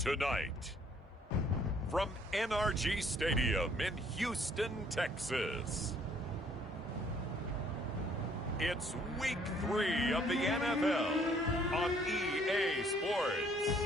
Tonight, from NRG Stadium in Houston, Texas, it's Week 3 of the NFL on EA Sports.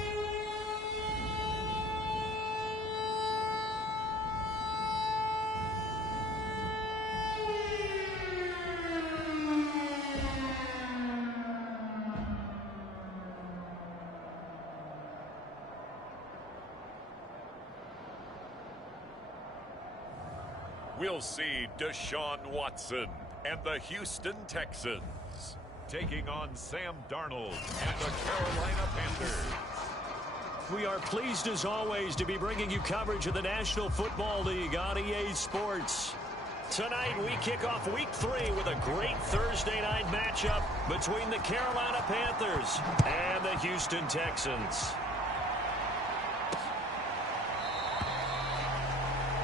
We'll see Deshaun Watson and the Houston Texans taking on Sam Darnold and the Carolina Panthers. We are pleased as always to be bringing you coverage of the National Football League on EA Sports. Tonight we kick off Week 3 with a great Thursday night matchup between the Carolina Panthers and the Houston Texans.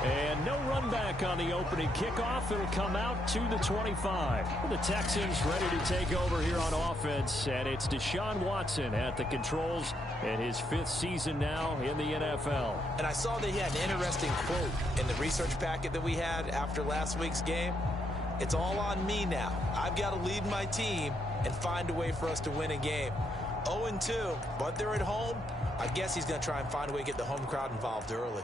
And no run back on the opening kickoff. It'll come out to the 25. The Texans ready to take over here on offense, and it's Deshaun Watson at the controls in his 5th season now in the NFL. And I saw that he had an interesting quote in the research packet that we had after last week's game. It's all on me now. I've got to lead my team and find a way for us to win a game. 0-2, but they're at home. I guess he's going to try and find a way to get the home crowd involved early.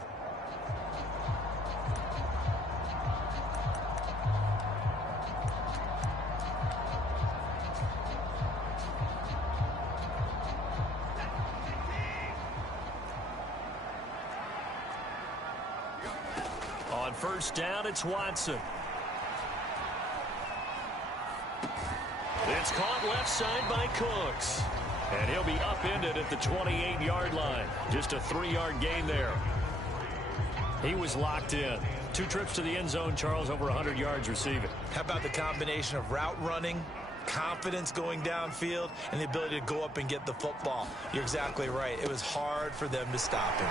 On first down, it's Watson. It's caught left side by Cooks. And he'll be upended at the 28-yard line. Just a 3-yard gain there. He was locked in. 2 trips to the end zone, Charles, over 100 yards receiving. How about the combination of route running, confidence going downfield, and the ability to go up and get the football? You're exactly right. It was hard for them to stop him.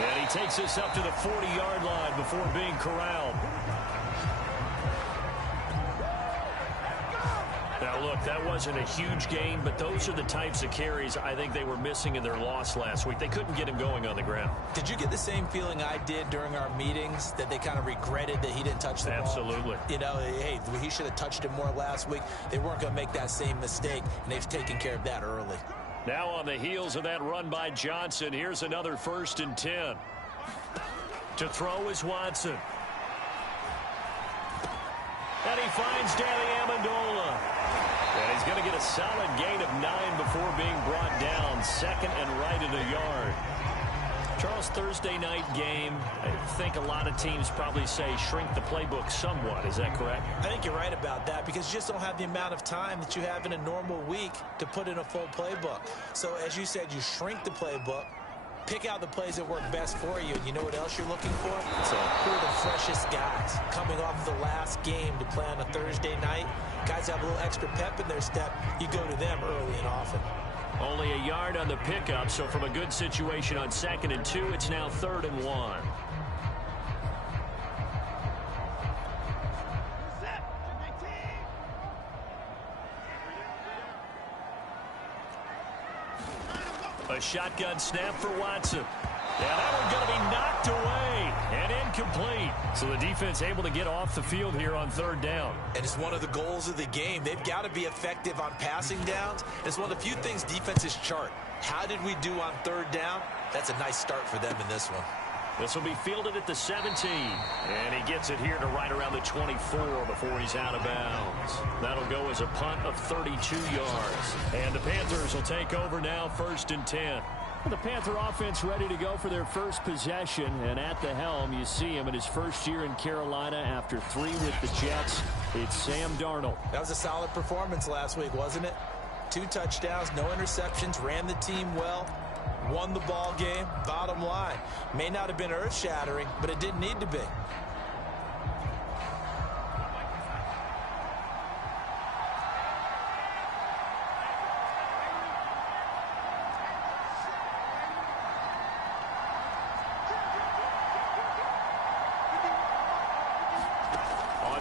And he takes us up to the 40-yard line before being corralled. Now, look, that wasn't a huge gain, but those are the types of carries I think they were missing in their loss last week. They couldn't get him going on the ground. Did you get the same feeling I did during our meetings, that they kind of regretted that he didn't touch the ball? Absolutely. You know, hey, he should have touched it more last week. They weren't going to make that same mistake, and they've taken care of that early. Now on the heels of that run by Johnson, here's another 1st and 10. To throw is Watson. And he finds Danny Amendola. And he's going to get a solid gain of 9 before being brought down. 2nd and right at a yard. Charles, Thursday night game, I think a lot of teams probably say shrink the playbook somewhat. Is that correct? I think you're right about that, because you just don't have the amount of time that you have in a normal week to put in a full playbook. So as you said, you shrink the playbook, pick out the plays that work best for you, and you know what else you're looking for? So who are the freshest guys coming off the last game to play on a Thursday night? Guys have a little extra pep in their step. You go to them early and often. Only a yard on the pickup, so from a good situation on 2nd and 2, it's now 3rd and 1. A shotgun snap for Watson. Yeah, that one's going to be knocked away and incomplete. So the defense able to get off the field here on 3rd down. And it's one of the goals of the game. They've got to be effective on passing downs. It's one of the few things defenses chart. How did we do on 3rd down? That's a nice start for them in this one. This will be fielded at the 17. And he gets it here to right around the 24 before he's out of bounds. That'll go as a punt of 32 yards. And the Panthers will take over now, 1st and 10. The Panther offense ready to go for their first possession, and at the helm you see him in his first year in Carolina after 3 with the Jets. It's Sam Darnold. That was a solid performance last week, wasn't it? 2 touchdowns, no interceptions, ran the team well, won the ball game. Bottom line, may not have been earth-shattering, but it didn't need to be.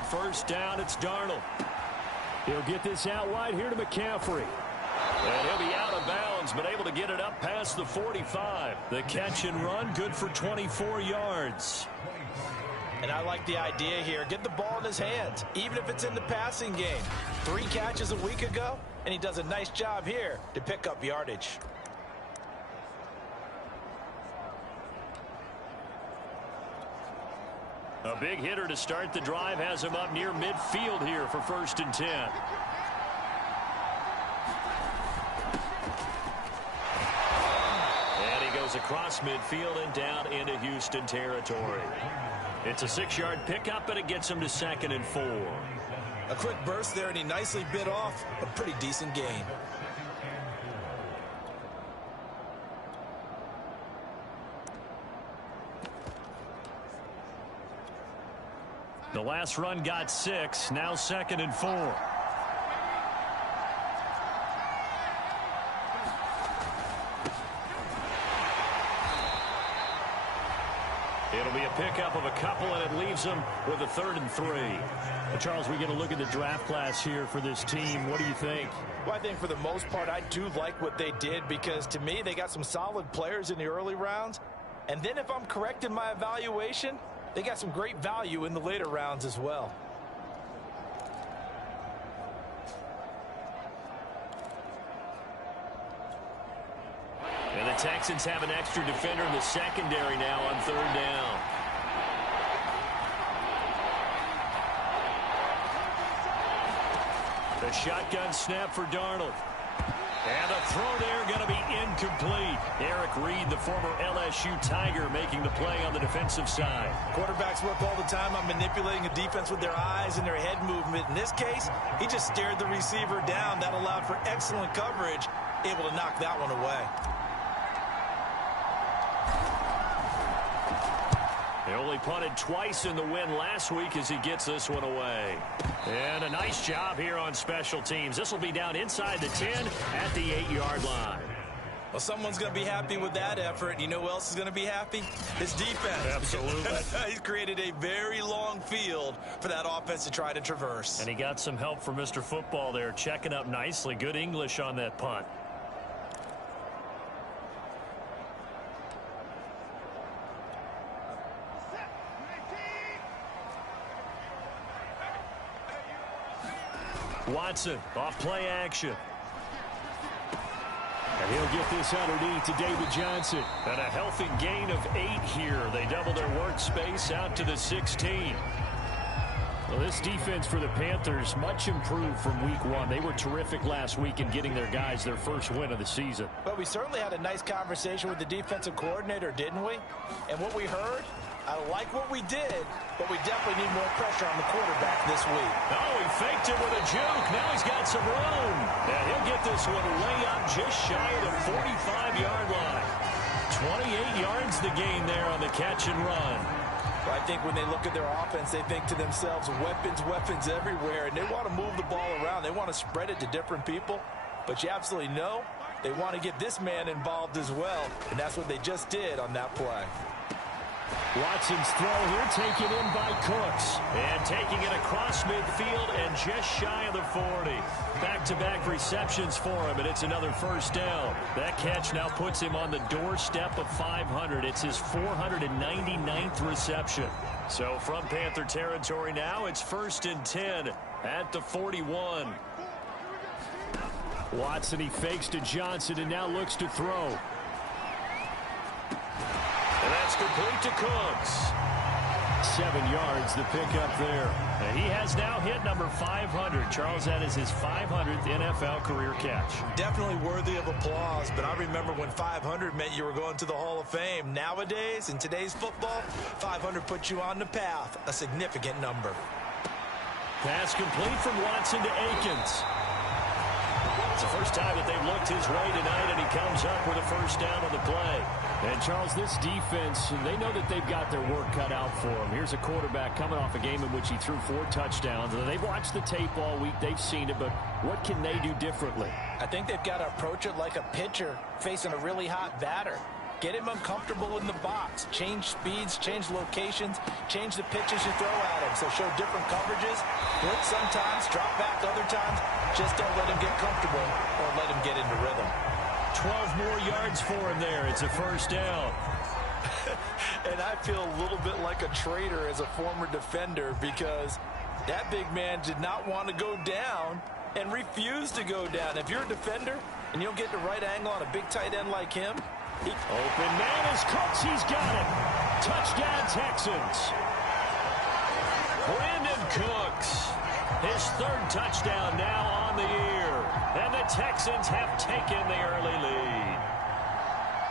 First down, it's Darnold. He'll get this out wide here to McCaffrey. And he'll be out of bounds, but able to get it up past the 45. The catch and run, good for 24 yards. And I like the idea here. Get the ball in his hands, even if it's in the passing game. 3 catches a week ago, and he does a nice job here to pick up yardage. A big hitter to start the drive has him up near midfield here for 1st and 10. And he goes across midfield and down into Houston territory. It's a 6-yard pickup, and it gets him to 2nd and 4. A quick burst there, and he nicely bit off a pretty decent gain. The last run got 6, now 2nd and 4. It'll be a pickup of a couple, and it leaves them with a 3rd and 3. Charles, we get a look at the draft class here for this team. What do you think? Well, I think for the most part, I do like what they did because, to me, they got some solid players in the early rounds. And then if I'm correct in my evaluation, they got some great value in the later rounds as well. And the Texans have an extra defender in the secondary now on 3rd down. The shotgun snap for Darnold. And the throw there going to be incomplete. Eric Reed, the former LSU Tiger, making the play on the defensive side. Quarterbacks work all the time on manipulating a defense with their eyes and their head movement. In this case, he just stared the receiver down. That allowed for excellent coverage, able to knock that one away. They only punted twice in the win last week as he gets this one away. And a nice job here on special teams. This will be down inside the 10 at the 8-yard line. Well, someone's going to be happy with that effort. You know who else is going to be happy? His defense. Absolutely. He's created a very long field for that offense to try to traverse. And he got some help from Mr. Football there, checking up nicely. Good English on that punt. Watson off play action. And he'll get this underneath to David Johnson. And a healthy gain of 8 here. They double their workspace out to the 16. Well, this defense for the Panthers much improved from week 1. They were terrific last week in getting their guys their first win of the season. But we certainly had a nice conversation with the defensive coordinator, didn't we? And what we heard, I like what we did, but we definitely need more pressure on the quarterback this week. Oh, he faked it with a juke. Now he's got some room. And he'll get this one way up just shy of the 45-yard line. 28 yards the gain there on the catch and run. Well, I think when they look at their offense, they think to themselves, weapons everywhere, and they want to move the ball around. They want to spread it to different people. But you absolutely know they want to get this man involved as well, and that's what they just did on that play. Watson's throw here taken in by Cooks. And taking it across midfield and just shy of the 40. Back-to-back receptions for him, and it's another first down. That catch now puts him on the doorstep of 500. It's his 499th reception. So from Panther territory now, it's 1st and 10 at the 41. Watson, he fakes to Johnson and now looks to throw. And that's complete to Cooks. 7 yards, the pickup there. And he has now hit number 500. Charles, that is his 500th NFL career catch. Definitely worthy of applause, but I remember when 500 meant you were going to the Hall of Fame. Nowadays, in today's football, 500 puts you on the path, a significant number. Pass complete from Watson to Akins. It's the first time that they've looked his way tonight, and he comes up with a first down on the play. And, Charles, this defense, they know that they've got their work cut out for them. Here's a quarterback coming off a game in which he threw 4 touchdowns. They've watched the tape all week. They've seen it, but what can they do differently? I think they've got to approach it like a pitcher facing a really hot batter. Get him uncomfortable in the box. Change speeds, change locations, change the pitches you throw at him. So show different coverages. Blitz sometimes, drop back other times. Just don't let him get comfortable or let him get into rhythm. 12 more yards for him there. It's a first down. And I feel a little bit like a traitor as a former defender because that big man did not want to go down and refused to go down. If you're a defender and you don't get the right angle on a big tight end like him, open man is Cooks. He's got it. Touchdown, Texans. Brandon Cooks. His third touchdown now on the year. And the Texans have taken the early lead.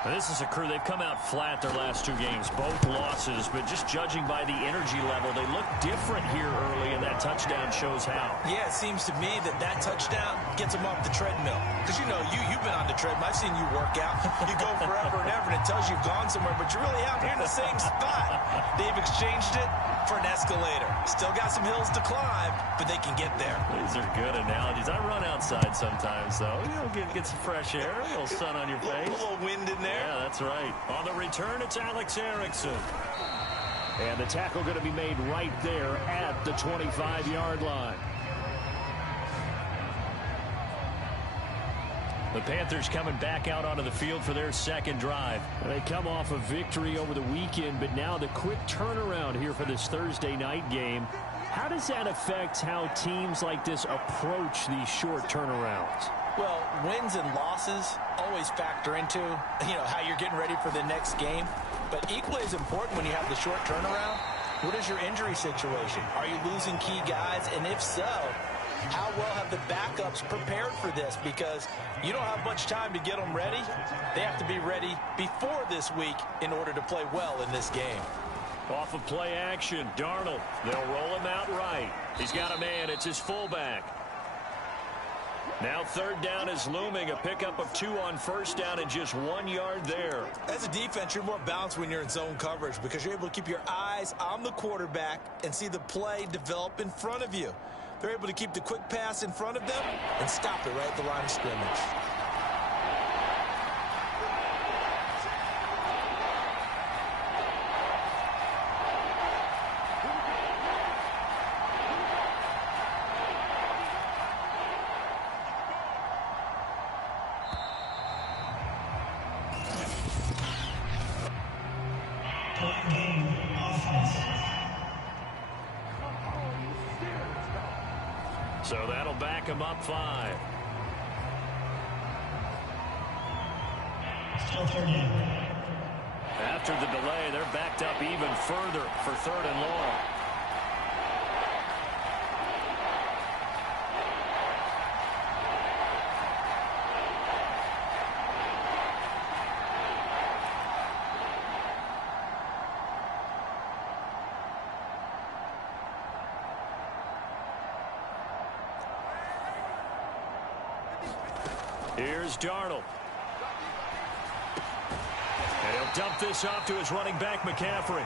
Now, this is a crew. They've come out flat their last two games, both losses, but just judging by the energy level, they look different here early, and that touchdown shows how. Yeah, it seems to me that touchdown gets them off the treadmill. Because, you know, you've been on the treadmill. I've seen you work out. You go forever and ever, and it tells you you've gone somewhere, but you're really out here in the same spot. They've exchanged it for an escalator. Still got some hills to climb, but they can get there. These are good analogies. I run outside sometimes, though. You know, get some fresh air, a little sun on your face. A little wind in there. Yeah, that's right. On the return, it's Alex Erickson. And the tackle going to be made right there at the 25-yard line. The Panthers coming back out onto the field for their second drive. They come off a victory over the weekend, but now the quick turnaround here for this Thursday night game. How does that affect how teams like this approach these short turnarounds? Well, wins and losses always factor into, how you're getting ready for the next game. But equally as important when you have the short turnaround, what is your injury situation? Are you losing key guys? And if so, how well have the backups prepared for this? Because you don't have much time to get them ready. They have to be ready before this week in order to play well in this game. Off of play action, Darnold. They'll roll him out right. He's got a man. It's his fullback. Now third down is looming. A pickup of 2 on first down and just 1 yard there. As a defense, you're more balanced when you're in zone coverage because you're able to keep your eyes on the quarterback and see the play develop in front of you. They're able to keep the quick pass in front of them and stop it right at the line of scrimmage. So that'll back him up 5. After the delay, they're backed up even further for 3rd and long. Here's Darnold. And he'll dump this off to his running back, McCaffrey.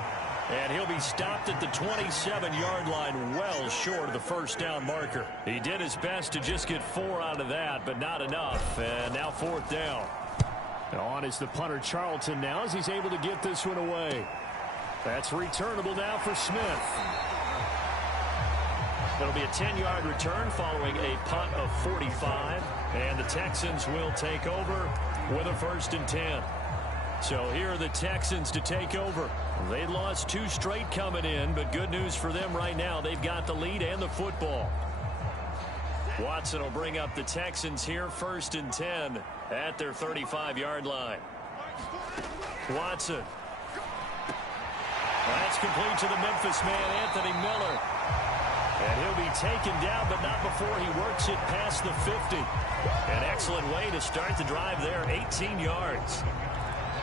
And he'll be stopped at the 27-yard line, well short of the first down marker. He did his best to just get 4 out of that, but not enough. And now 4th down. On is the punter, Charlton, now as he's able to get this one away. That's returnable now for Smith. It'll be a 10-yard return following a punt of 45. And the Texans will take over with a 1st and 10. So here are the Texans to take over. They lost 2 straight coming in, but good news for them right now. They've got the lead and the football. Watson will bring up the Texans here, 1st and 10 at their 35-yard line. Watson. That's complete to the Memphis man, Anthony Miller. And he'll be taken down, but not before he works it past the 50. An excellent way to start the drive there, 18 yards.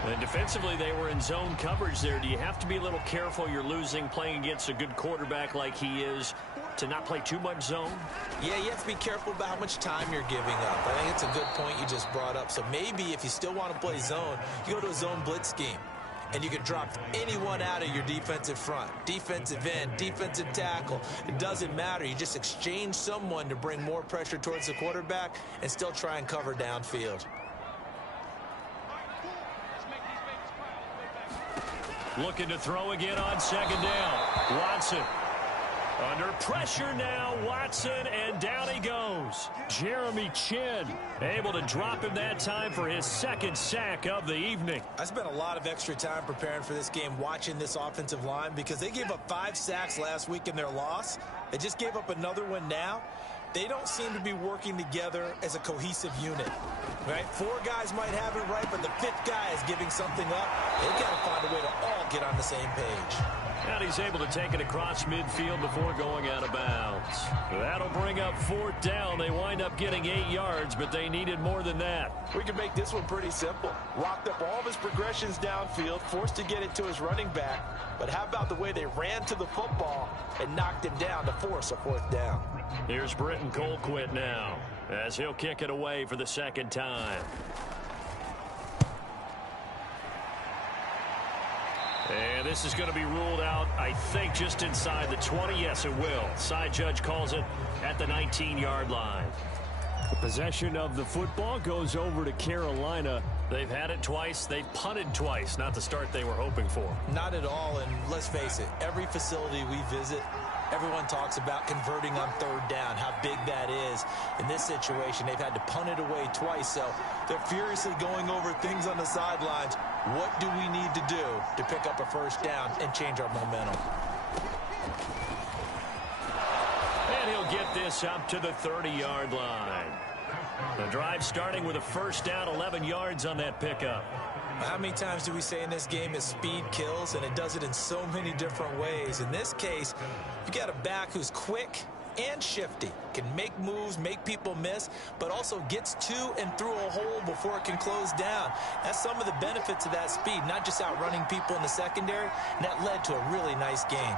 And defensively, they were in zone coverage there. Do you have to be a little careful? You're losing, playing against a good quarterback like he is, to not play too much zone? Yeah, you have to be careful about how much time you're giving up. I think it's a good point you just brought up. So maybe if you still want to play zone, you go to a zone blitz scheme. And you can drop anyone out of your defensive front. Defensive end, defensive tackle. It doesn't matter. You just exchange someone to bring more pressure towards the quarterback and still try and cover downfield. Looking to throw again on second down. Watson. Under pressure now, Watson, and down he goes. Jeremy Chinn able to drop him that time for his second sack of the evening. I spent a lot of extra time preparing for this game watching this offensive line because they gave up 5 sacks last week in their loss. They just gave up another one now. They don't seem to be working together as a cohesive unit. Right? 4 guys might have it right, but the 5th guy is giving something up. They've got to find a way to all get on the same page. And he's able to take it across midfield before going out of bounds. That'll bring up 4th down. They wind up getting 8 yards, but they needed more than that. We can make this one pretty simple. Locked up all of his progressions downfield, forced to get it to his running back. But how about the way they ran to the football and knocked him down to force a 4th down? Here's Britton Colquitt now, as he'll kick it away for the second time. And this is going to be ruled out, I think, just inside the 20. Yes, it will. Side judge calls it at the 19-yard line. The possession of the football goes over to Carolina. They've had it twice. They've punted twice. Not the start they were hoping for. Not at all, and let's face it, every facility we visit, everyone talks about converting on 3rd down, how big that is. In this situation, they've had to punt it away twice, so they're furiously going over things on the sidelines. What do we need to do to pick up a 1st down and change our momentum? And he'll get this up to the 30-yard line. The drive starting with a 1st down, 11 yards on that pickup. How many times do we say in this game that speed kills, and it does it in so many different ways? In this case, you got a back who's quick and shifty, can make moves, make people miss, but also gets to and through a hole before it can close down. That's some of the benefits of that speed, not just outrunning people in the secondary, and that led to a really nice game.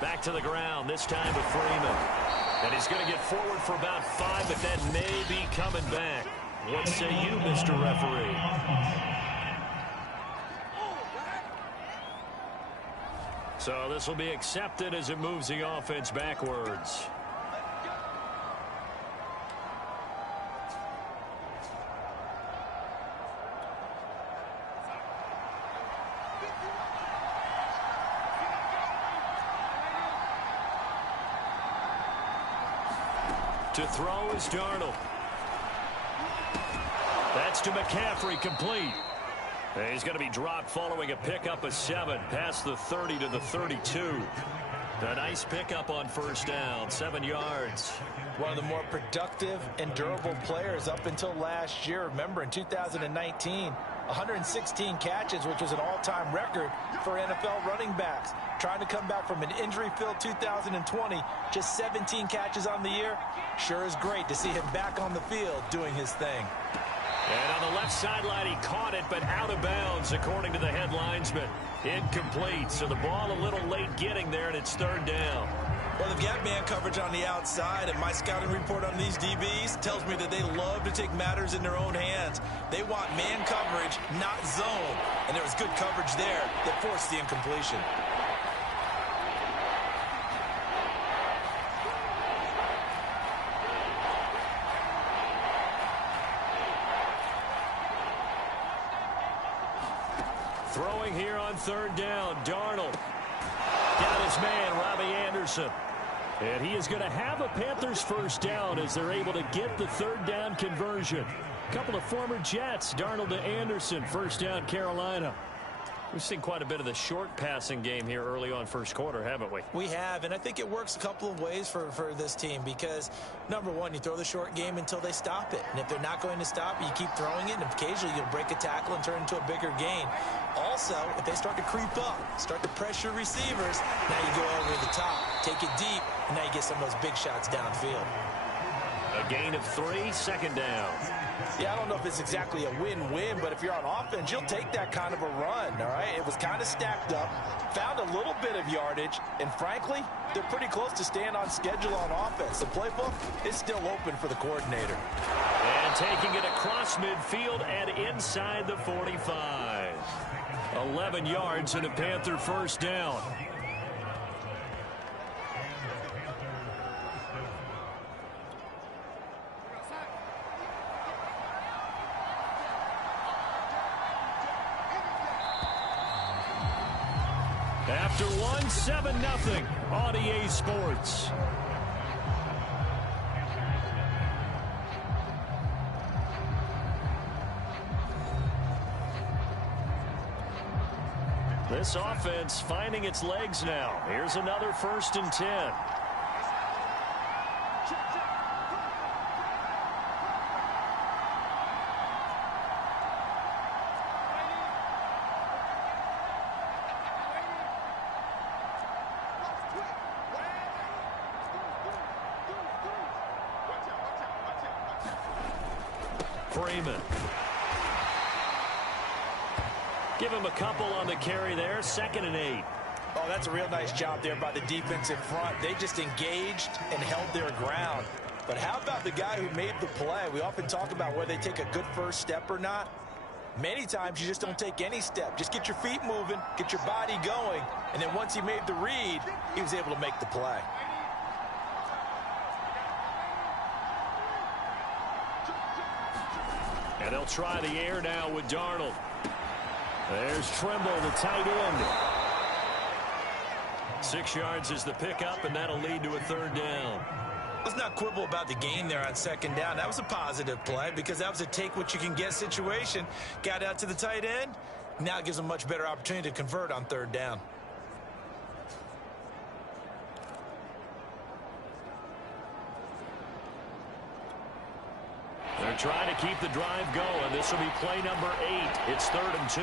Back to the ground, this time with Freeman. And he's going to get forward for about 5, but that may be coming back. What say you, Mr. Referee? So this will be accepted as it moves the offense backwards. To throw is Darnold. That's to McCaffrey, complete. And he's going to be dropped following a pickup of 7 past the 30 to the 32. A nice pickup on 1st down, 7 yards. One of the more productive and durable players up until last year. Remember, in 2019, 116 catches, which was an all-time record for NFL running backs. Trying to come back from an injury-filled 2020, just 17 catches on the year. Sure is great to see him back on the field doing his thing. And on the left sideline, he caught it, but out of bounds, according to the head linesman. Incomplete, so the ball a little late getting there, and it's 3rd down. Well, they've got man coverage on the outside, and my scouting report on these DBs tells me that they love to take matters in their own hands. They want man coverage, not zone, and there was good coverage there that forced the incompletion. Throwing here on 3rd down, Darnold. Got his man, Robbie Anderson. And he is going to have a Panthers 1st down as they're able to get the 3rd down conversion. A couple of former Jets, Darnold to Anderson, 1st down Carolina. We've seen quite a bit of the short passing game here early on 1st quarter, haven't we? We have, and I think it works a couple of ways for this team because, number one, you throw the short game until they stop it. And if they're not going to stop it, you keep throwing it, and occasionally you'll break a tackle and turn into a bigger gain. Also, if they start to creep up, start to pressure receivers, now you go over the top, take it deep, and now you get some of those big shots downfield. A gain of 3, 2nd down. Yeah, I don't know if it's exactly a win-win, but if you're on offense, you'll take that kind of a run, all right? It was kind of stacked up, found a little bit of yardage, and frankly, they're pretty close to staying on schedule on offense. The playbook is still open for the coordinator. And taking it across midfield and inside the 45. 11 yards and a Panther 1st down. After one, 7-0 on EA Sports. This offense finding its legs now. Here's another 1st and 10. Freeman. Give him a couple on the carry there. 2nd and 8. Oh, that's a real nice job there by the defensive front. They just engaged and held their ground. But how about the guy who made the play? We often talk about whether they take a good first step or not. Many times you just don't take any step. Just get your feet moving, get your body going, and then once he made the read, he was able to make the play. And they'll try the air now with Darnold. There's Trimble, the tight end. 6 yards is the pickup, and that'll lead to a 3rd down. Let's not quibble about the gain there on 2nd down. That was a positive play because that was a take-what-you-can-get situation. Got out to the tight end. Now it gives them a much better opportunity to convert on 3rd down. They're trying to keep the drive going. This will be play number 8. It's 3rd and 2.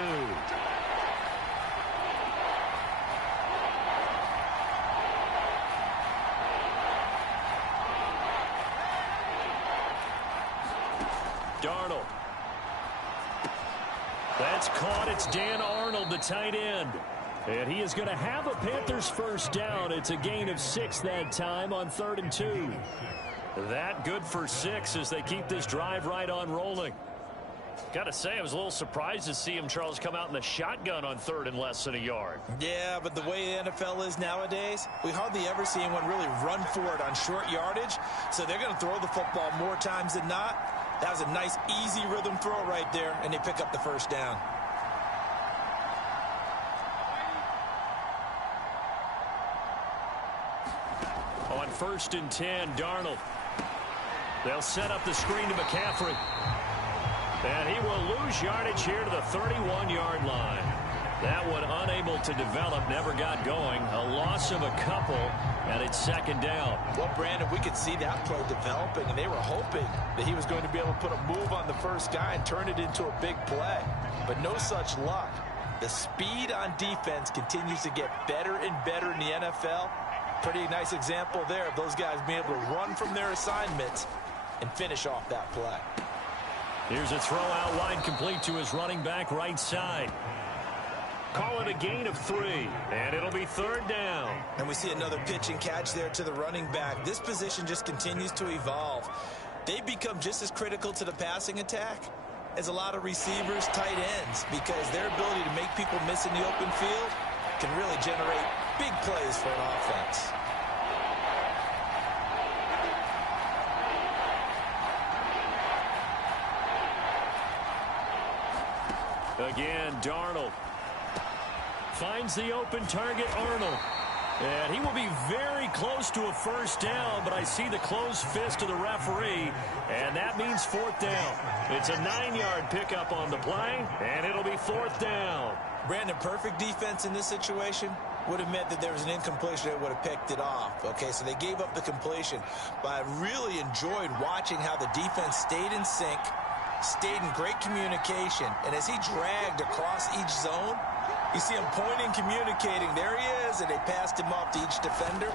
Darnold. That's caught. It's Dan Arnold, the tight end. And he is going to have a Panthers 1st down. It's a gain of 6 that time on 3rd and 2. That good for 6 as they keep this drive right on rolling. Got to say, I was a little surprised to see him, Charles, come out in the shotgun on 3rd and less than a yard. Yeah, but the way the NFL is nowadays, we hardly ever see anyone really run for it on short yardage. So they're going to throw the football more times than not. That was a nice, easy rhythm throw right there, and they pick up the 1st down. On 1st and 10, Darnold. They'll set up the screen to McCaffrey. And he will lose yardage here to the 31-yard line. That one unable to develop, never got going. A loss of a couple, and it's 2nd down. Well, Brandon, we could see that play developing, and they were hoping that he was going to be able to put a move on the first guy and turn it into a big play. But no such luck. The speed on defense continues to get better and better in the NFL. Pretty nice example there of those guys being able to run from their assignments and finish off that play. Here's a throw out wide, complete to his running back right side. Call it a gain of 3, and it'll be 3rd down. And we see another pitch and catch there to the running back. This position just continues to evolve. They become just as critical to the passing attack as a lot of receivers, tight ends, because their ability to make people miss in the open field can really generate big plays for an offense. Again, Darnold finds the open target, Arnold. And he will be very close to a 1st down, but I see the closed fist of the referee, and that means 4th down. It's a 9-yard pickup on the play, and it'll be 4th down. Brandon, perfect defense in this situation would have meant that there was an incompletion that would have picked it off. Okay, so they gave up the completion, but I really enjoyed watching how the defense stayed in sync, stayed in great communication, and as he dragged across each zone, you see him pointing, communicating. There he is, and they passed him off to each defender.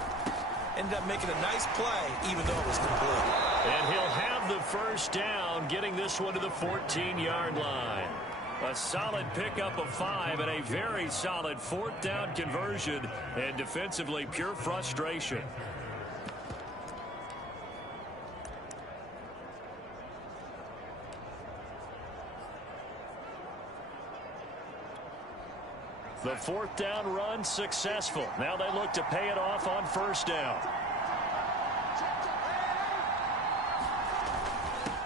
Ended up making a nice play, even though it was complete. And he'll have the 1st down, getting this one to the 14-yard line. A solid pickup of 5 and a very solid 4th down conversion, and defensively pure frustration. The 4th down run successful. Now they look to pay it off on 1st down.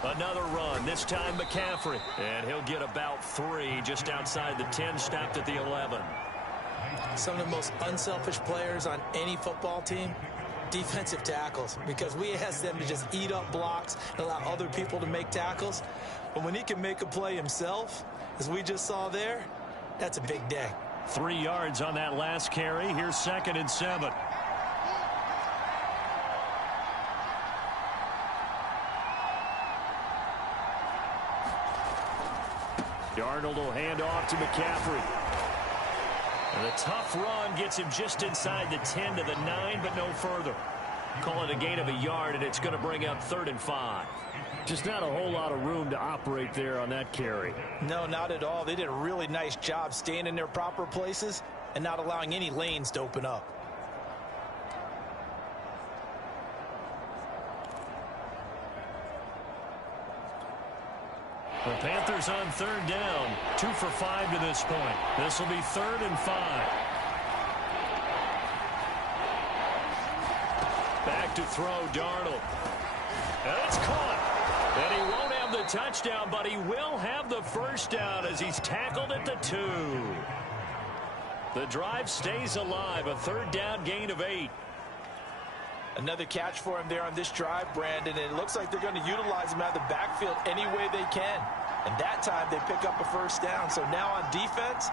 Another run, this time McCaffrey. And he'll get about 3 just outside the 10, stopped at the 11. Some of the most unselfish players on any football team, defensive tackles, because we ask them to just eat up blocks and allow other people to make tackles. But when he can make a play himself, as we just saw there, that's a big day. 3 yards on that last carry. Here's 2nd and 7. Darnold will hand off to McCaffrey. And the tough run gets him just inside the 10 to the 9, but no further. Call it a gain of a yard, and it's going to bring up 3rd and 5. Just not a whole lot of room to operate there on that carry. No, not at all. They did a really nice job staying in their proper places and not allowing any lanes to open up. The Panthers on 3rd down. 2 for 5 to this point. This will be 3rd and 5. Back to throw, Darnold. And it's caught. And he won't have the touchdown, but he will have the first down as he's tackled at the 2. The drive stays alive. A 3rd down gain of 8. Another catch for him there on this drive, Brandon, and it looks like they're going to utilize him out of the backfield any way they can. And that time they pick up a first down. So now on defense,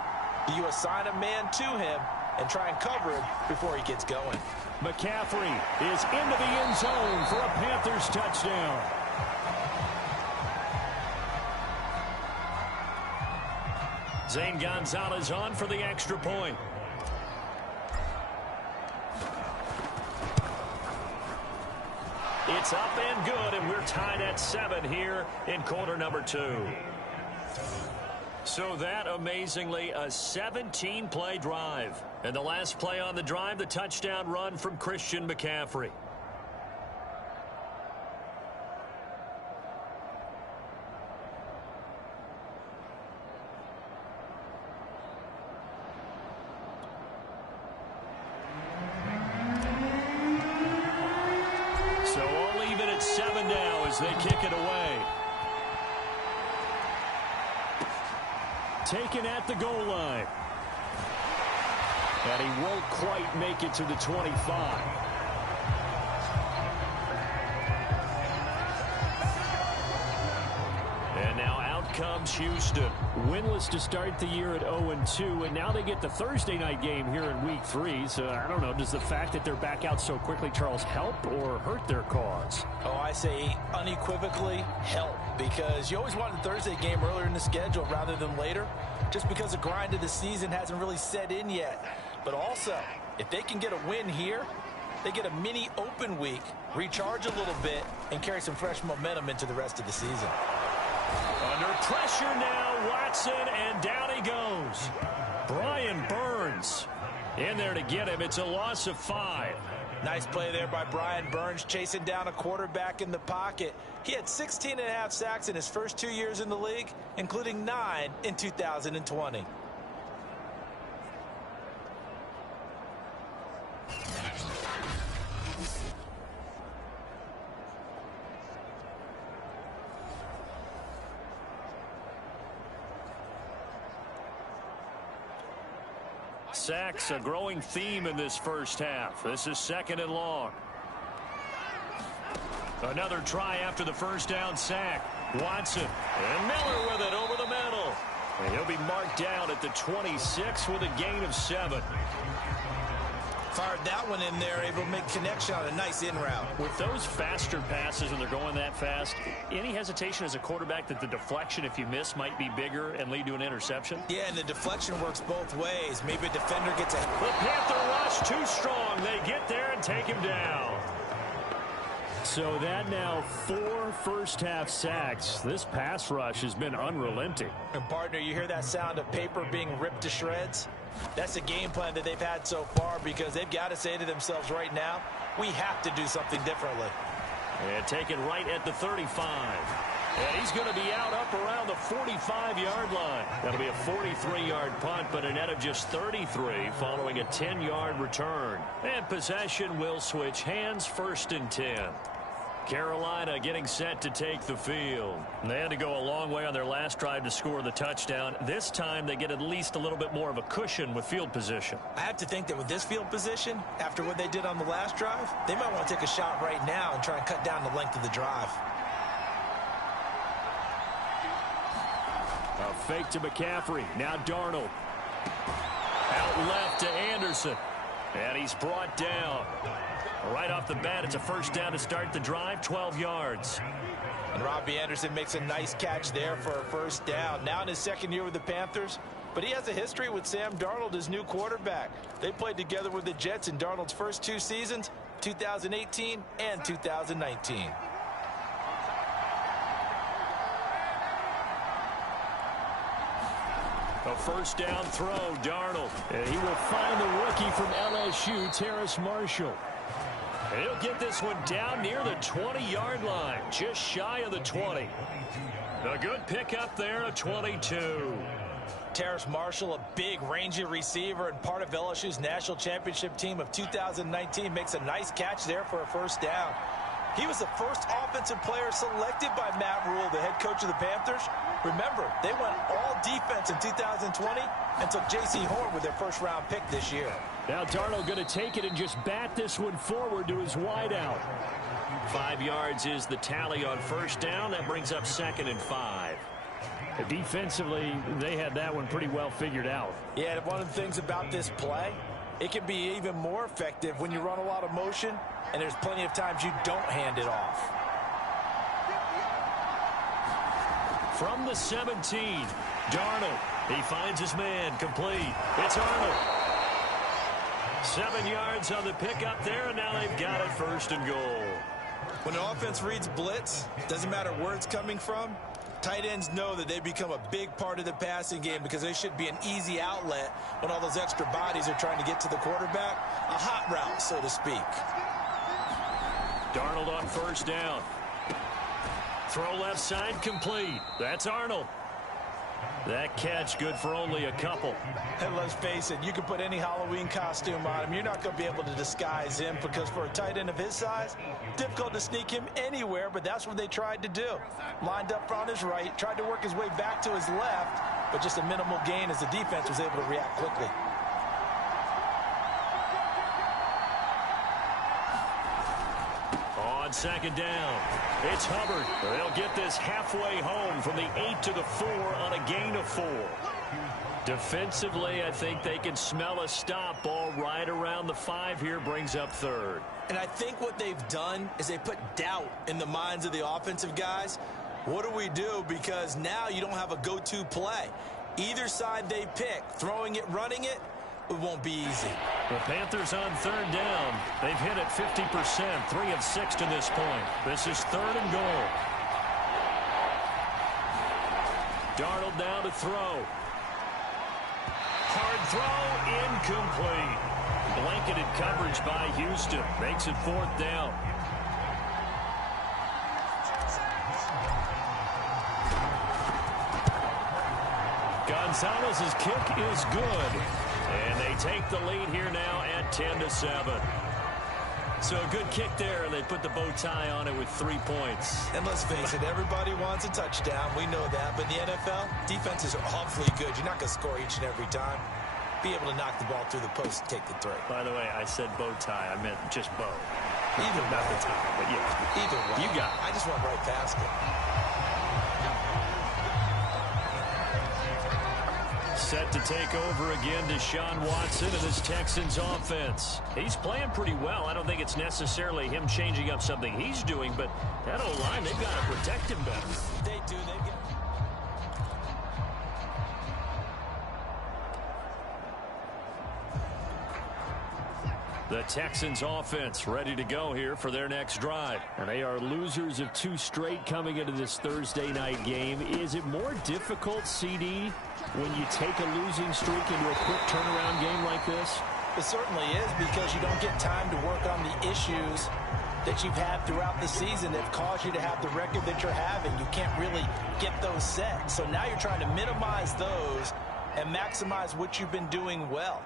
do you assign a man to him and try and cover him before he gets going? McCaffrey is into the end zone for a Panthers touchdown. Zane Gonzalez on for the extra point. It's up and good, and we're tied at 7 here in quarter number 2. So that, amazingly, a 17-play drive. And the last play on the drive, the touchdown run from Christian McCaffrey. So all even at 7 now as they kick it away. Taken at the goal line. And he won't quite make it to the 25. And now out comes Houston. Winless to start the year at 0-2, and now they get the Thursday night game here in week 3. So I don't know, does the fact that they're back out so quickly, Charles, help or hurt their cause? Oh, I say unequivocally help, because you always want a Thursday game earlier in the schedule rather than later, just because the grind of the season hasn't really set in yet. But also, if they can get a win here, they get a mini open week, recharge a little bit, and carry some fresh momentum into the rest of the season. Under pressure now, Watson, and down he goes. Brian Burns in there to get him. It's a loss of 5. Nice play there by Brian Burns, chasing down a quarterback in the pocket. He had 16.5 sacks in his first 2 years in the league, including 9 in 2020. Sacks, a growing theme in this first half. This is 2nd and long. Another try after the first down sack. Watson and Miller with it over the middle. And he'll be marked down at the 26 with a gain of 7. Fired that one in there, able to make connection on a nice in route. With those faster passes and they're going that fast, any hesitation as a quarterback that the deflection, if you miss, might be bigger and lead to an interception? Yeah, and the deflection works both ways. Maybe a defender gets a... The Panther rush too strong. They get there and take him down. So that now 4 first-half sacks. This pass rush has been unrelenting. And partner, you hear that sound of paper being ripped to shreds? That's the game plan that they've had so far, because they've got to say to themselves right now, we have to do something differently. And taken right at the 35. And he's going to be out up around the 45-yard line. That'll be a 43-yard punt, but a net of just 33 following a 10-yard return. And possession will switch hands, 1st and 10. Carolina getting set to take the field. And they had to go a long way on their last drive to score the touchdown. This time they get at least a little bit more of a cushion with field position. I have to think that with this field position, after what they did on the last drive, they might want to take a shot right now and try and cut down the length of the drive. A fake to McCaffrey. Now Darnold. Out left to Anderson. And he's brought down. Right off the bat, it's a first down to start the drive, 12 yards. And Robbie Anderson makes a nice catch there for a first down. Now in his second year with the Panthers, but he has a history with Sam Darnold, his new quarterback. They played together with the Jets in Darnold's first 2 seasons, 2018 and 2019. A first down throw, Darnold. And he will find the rookie from LSU, Terrace Marshall. And he'll get this one down near the 20-yard line, just shy of the 20. A good pickup there, a 22. Terrace Marshall, a big, rangy receiver and part of LSU's national championship team of 2019, makes a nice catch there for a first down. He was the first offensive player selected by Matt Rule, the head coach of the Panthers. Remember, they went all defense in 2020 and took J.C. Horn with their first-round pick this year. Now Darnold going to take it and just bat this one forward to his wideout. 5 yards is the tally on first down. That brings up 2nd and 5. Defensively, they had that one pretty well figured out. Yeah, and one of the things about this play, it can be even more effective when you run a lot of motion, and there's plenty of times you don't hand it off. From the 17, Darnold. He finds his man, complete. It's Arnold. 7 yards on the pickup there, and now they've got it, 1st and goal. When the offense reads blitz, doesn't matter where it's coming from, tight ends know that they become a big part of the passing game because they should be an easy outlet when all those extra bodies are trying to get to the quarterback. A hot route, so to speak. Darnold on first down. Throw left side, complete. That's Arnold. That catch good for only a couple. And let's face it, you can put any Halloween costume on him. You're not going to be able to disguise him because for a tight end of his size, difficult to sneak him anywhere, but that's what they tried to do. Lined up on his right, tried to work his way back to his left, but just a minimal gain as the defense was able to react quickly. On second down, it's Hubbard. They'll get this halfway home from the 8 to the 4 on a gain of 4. Defensively, I think they can smell a stop. Ball right around the 5 here, brings up 3rd. And I think what they've done is they put doubt in the minds of the offensive guys. What do we do? Because now you don't have a go-to play. Either side they pick, throwing it, running it, it won't be easy. The Panthers on 3rd down. They've hit it 50%, 3 of 6 to this point. This is 3rd and goal. Darnold now to throw. Hard throw, incomplete. Blanketed coverage by Houston. Makes it 4th down. Gonzalez's kick is good. And they take the lead here now at 10-7. So a good kick there, and they put the bow tie on it with 3 points. And let's face it, everybody wants a touchdown. We know that. But in the NFL, defenses are awfully good. You're not going to score each and every time. Be able to knock the ball through the post and take the throw. By the way, I said bow tie. I meant just bow. Either not the tie, but yeah. Either way. You got it. I just went right past it. Set to take over again, Deshaun Watson and his Texans offense. He's playing pretty well. I don't think it's necessarily him changing up something he's doing, but that O-line, they've got to protect him better. They do. They've got... The Texans offense ready to go here for their next drive. And they are losers of 2 straight coming into this Thursday night game. Is it more difficult, CD, when you take a losing streak into a quick turnaround game like this? It certainly is, because you don't get time to work on the issues that you've had throughout the season that have caused you to have the record that you're having. You can't really get those set. So now you're trying to minimize those and maximize what you've been doing well.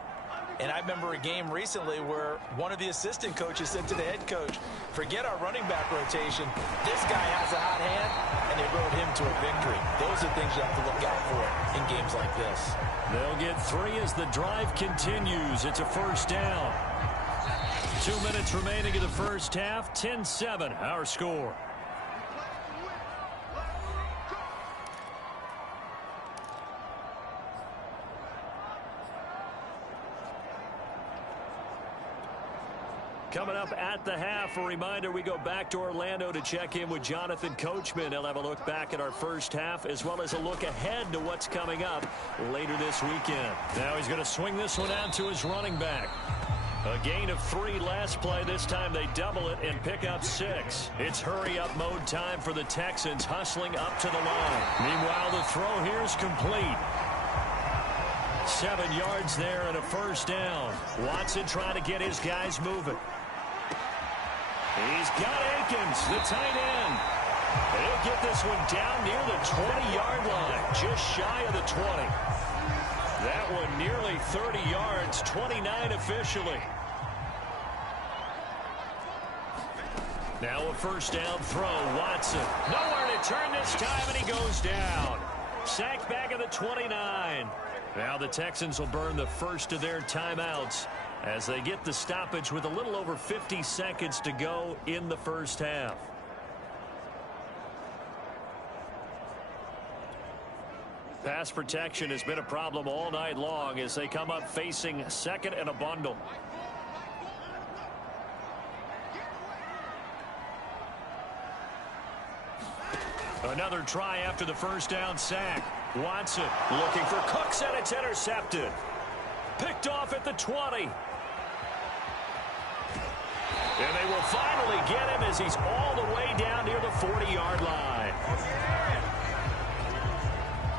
And I remember a game recently where one of the assistant coaches said to the head coach, forget our running back rotation. This guy has a hot hand, and they rode him to a victory. Those are things you have to look out for in games like this. They'll get 3 as the drive continues. It's a first down. 2 minutes remaining in the first half. 10-7, our score. Coming up at the half, a reminder, we go back to Orlando to check in with Jonathan Coachman. He'll have a look back at our first half as well as a look ahead to what's coming up later this weekend. Now he's going to swing this one out to his running back. A gain of 3 last play. This time they double it and pick up 6. It's hurry-up mode time for the Texans, hustling up to the line. Meanwhile, the throw here is complete. 7 yards there and a first down. Watson trying to get his guys moving. He's got Akins, the tight end. And he'll get this one down near the 20-yard line, just shy of the 20. That one nearly 30 yards, 29 officially. Now a first down throw, Watson. Nowhere to turn this time, and he goes down. Sacked back at the 29. Now the Texans will burn the first of their timeouts as they get the stoppage with a little over 50 seconds to go in the first half. Pass protection has been a problem all night long as they come up facing second and a bundle. Another try after the first down sack. Watson looking for Cooks, and it's intercepted. Picked off at the 20. And they will finally get him as he's all the way down near the 40-yard line.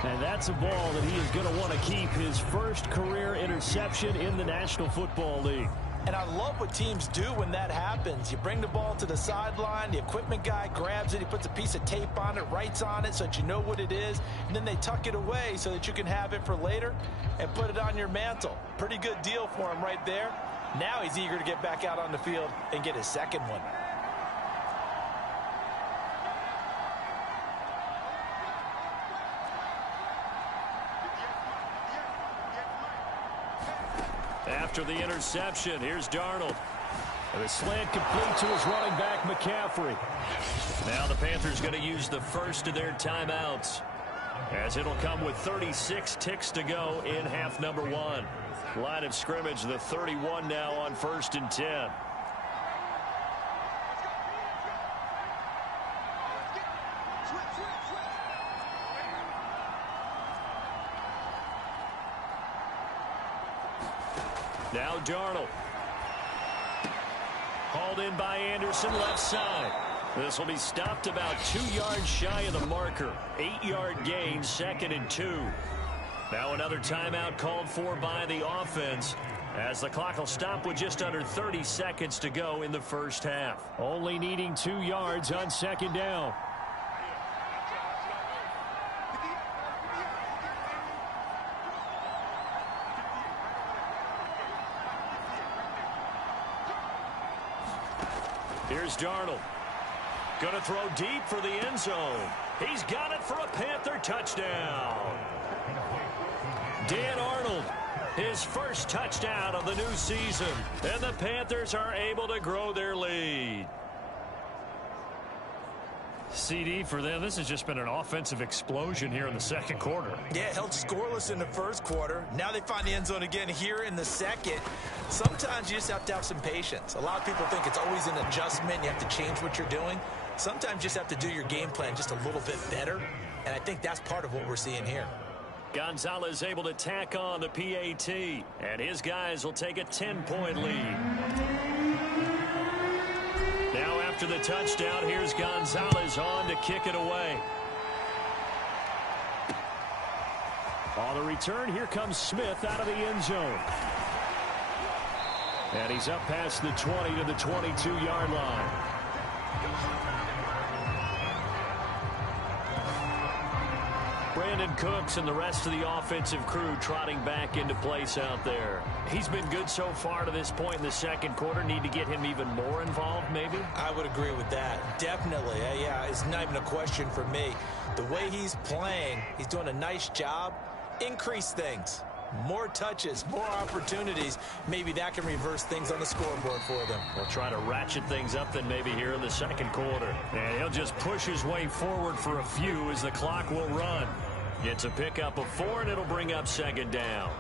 And that's a ball that he is going to want to keep, his first career interception in the National Football League. And I love what teams do when that happens. You bring the ball to the sideline, the equipment guy grabs it, he puts a piece of tape on it, writes on it so that you know what it is, and then they tuck it away so that you can have it for later and put it on your mantle. Pretty good deal for him right there. Now he's eager to get back out on the field and get his second one. After the interception, here's Darnold. And the slant complete to his running back, McCaffrey. Now the Panthers going to use the first of their timeouts, as it'll come with 36 ticks to go in half number 1. Line of scrimmage, the 31 now on 1st and 10. Now Darnold. Hauled in by Anderson, left side. This will be stopped about 2 yards shy of the marker. 8-yard gain, 2nd and 2. Now another timeout called for by the offense, as the clock will stop with just under 30 seconds to go in the first half. Only needing 2 yards on second down. Here's Darnold. Going to throw deep for the end zone. He's got it for a Panther touchdown. Dan Arnold, his first touchdown of the new season. And the Panthers are able to grow their lead. CD for them, this has just been an offensive explosion here in the second quarter. Yeah, held scoreless in the first quarter. Now they find the end zone again here in the second. Sometimes you just have to have some patience. A lot of people think it's always an adjustment. You have to change what you're doing. Sometimes you just have to do your game plan just a little bit better. And I think that's part of what we're seeing here. Gonzalez able to tack on the PAT. And his guys will take a 10-point lead. Now after the touchdown, here's Gonzalez on to kick it away. On the return, here comes Smith out of the end zone. And he's up past the 20 to the 22-yard line. Brandon Cooks and the rest of the offensive crew trotting back into place out there. He's been good so far to this point in the second quarter. Need to get him even more involved, maybe? I would agree with that. Definitely. Yeah, it's not even a question for me. The way he's playing, he's doing a nice job. Increase things. More touches, more opportunities. Maybe that can reverse things on the scoreboard for them. They'll try to ratchet things up then maybe here in the second quarter. And he'll just push his way forward for a few as the clock will run. Gets a pickup of 4, and it'll bring up second down.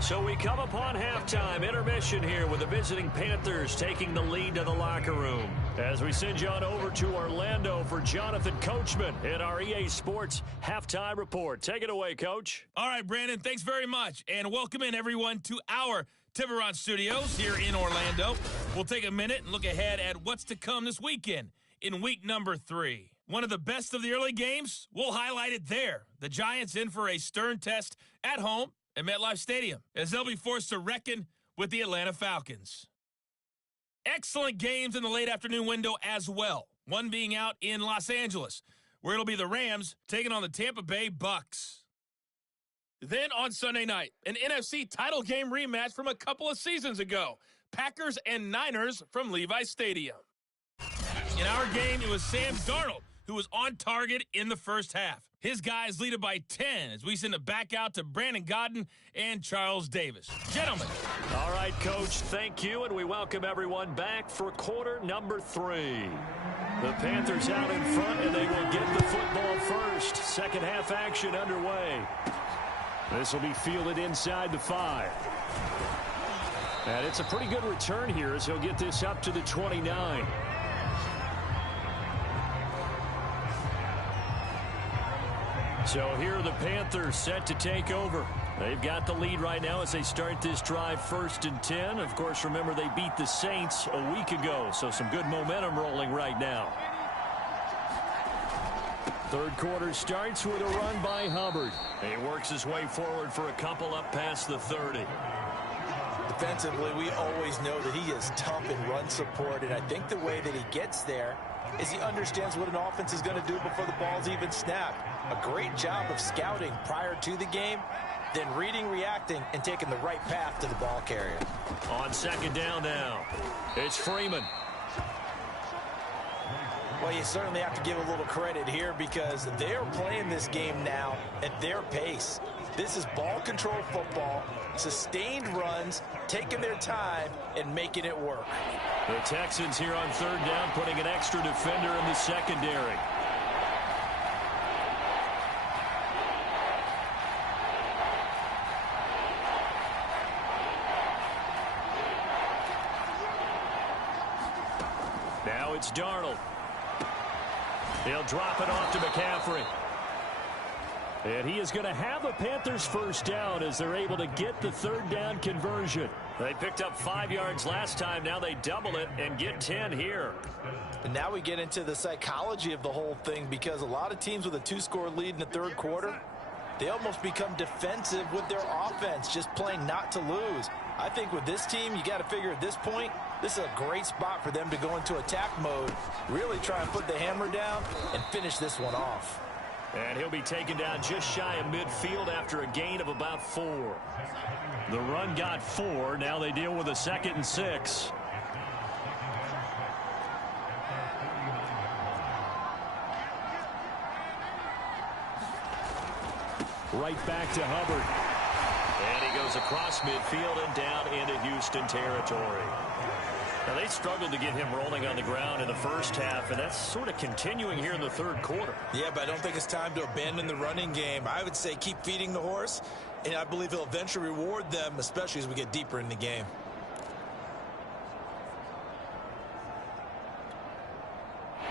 So we come upon halftime intermission here with the visiting Panthers taking the lead to the locker room. As we send you on over to Orlando for Jonathan Coachman in our EA Sports Halftime Report. Take it away, Coach. All right, Brandon, thanks very much. And welcome in, everyone, to our Tiburon Studios here in Orlando. We'll take a minute and look ahead at what's to come this weekend in week number 3. One of the best of the early games, we'll highlight it there. The Giants in for a stern test at home at MetLife Stadium, as they'll be forced to reckon with the Atlanta Falcons. Excellent games in the late afternoon window as well, one being out in Los Angeles, where it'll be the Rams taking on the Tampa Bay Bucks. Then on Sunday night, an NFC title game rematch from a couple of seasons ago, Packers and Niners from Levi Stadium. In our game, it was Sam Darnold who was on target in the first half. His guys lead it by 10 as we send it back out to Brandon Gaudin and Charles Davis. Gentlemen. All right, Coach, thank you, and we welcome everyone back for quarter number 3. The Panthers out in front, and they will get the football first. Second half action underway. This will be fielded inside the 5. And it's a pretty good return here as he'll get this up to the 29. So here are the Panthers set to take over. They've got the lead right now as they start this drive 1st and 10. Of course, remember they beat the Saints a week ago, so some good momentum rolling right now. Third quarter starts with a run by Hubbard. He works his way forward for a couple up past the 30. Defensively, we always know that he is tough in run support, and I think the way that he gets there is he understands what an offense is going to do before the ball's even snapped. A great job of scouting prior to the game, then reading, reacting, and taking the right path to the ball carrier. On second down now, it's Freeman. Well, you certainly have to give a little credit here because they're playing this game now at their pace. This is ball control football, sustained runs, taking their time, and making it work. The Texans here on third down, putting an extra defender in the secondary. Now it's Darnold. He'll drop it off to McCaffrey. And he is going to have a Panthers first down as they're able to get the third down conversion. They picked up 5 yards last time. Now they double it and get 10 here. And now we get into the psychology of the whole thing because a lot of teams with a 2-score lead in the third quarter, they almost become defensive with their offense, just playing not to lose. I think with this team, you got to figure at this point, this is a great spot for them to go into attack mode, really try and put the hammer down and finish this one off. And he'll be taken down just shy of midfield after a gain of about 4. The run got 4. Now they deal with a 2nd and 6. Right back to Hubbard. And he goes across midfield and down into Houston territory. Now, they struggled to get him rolling on the ground in the first half, and that's sort of continuing here in the third quarter. Yeah, but I don't think it's time to abandon the running game. I would say keep feeding the horse, and I believe he'll eventually reward them, especially as we get deeper in the game.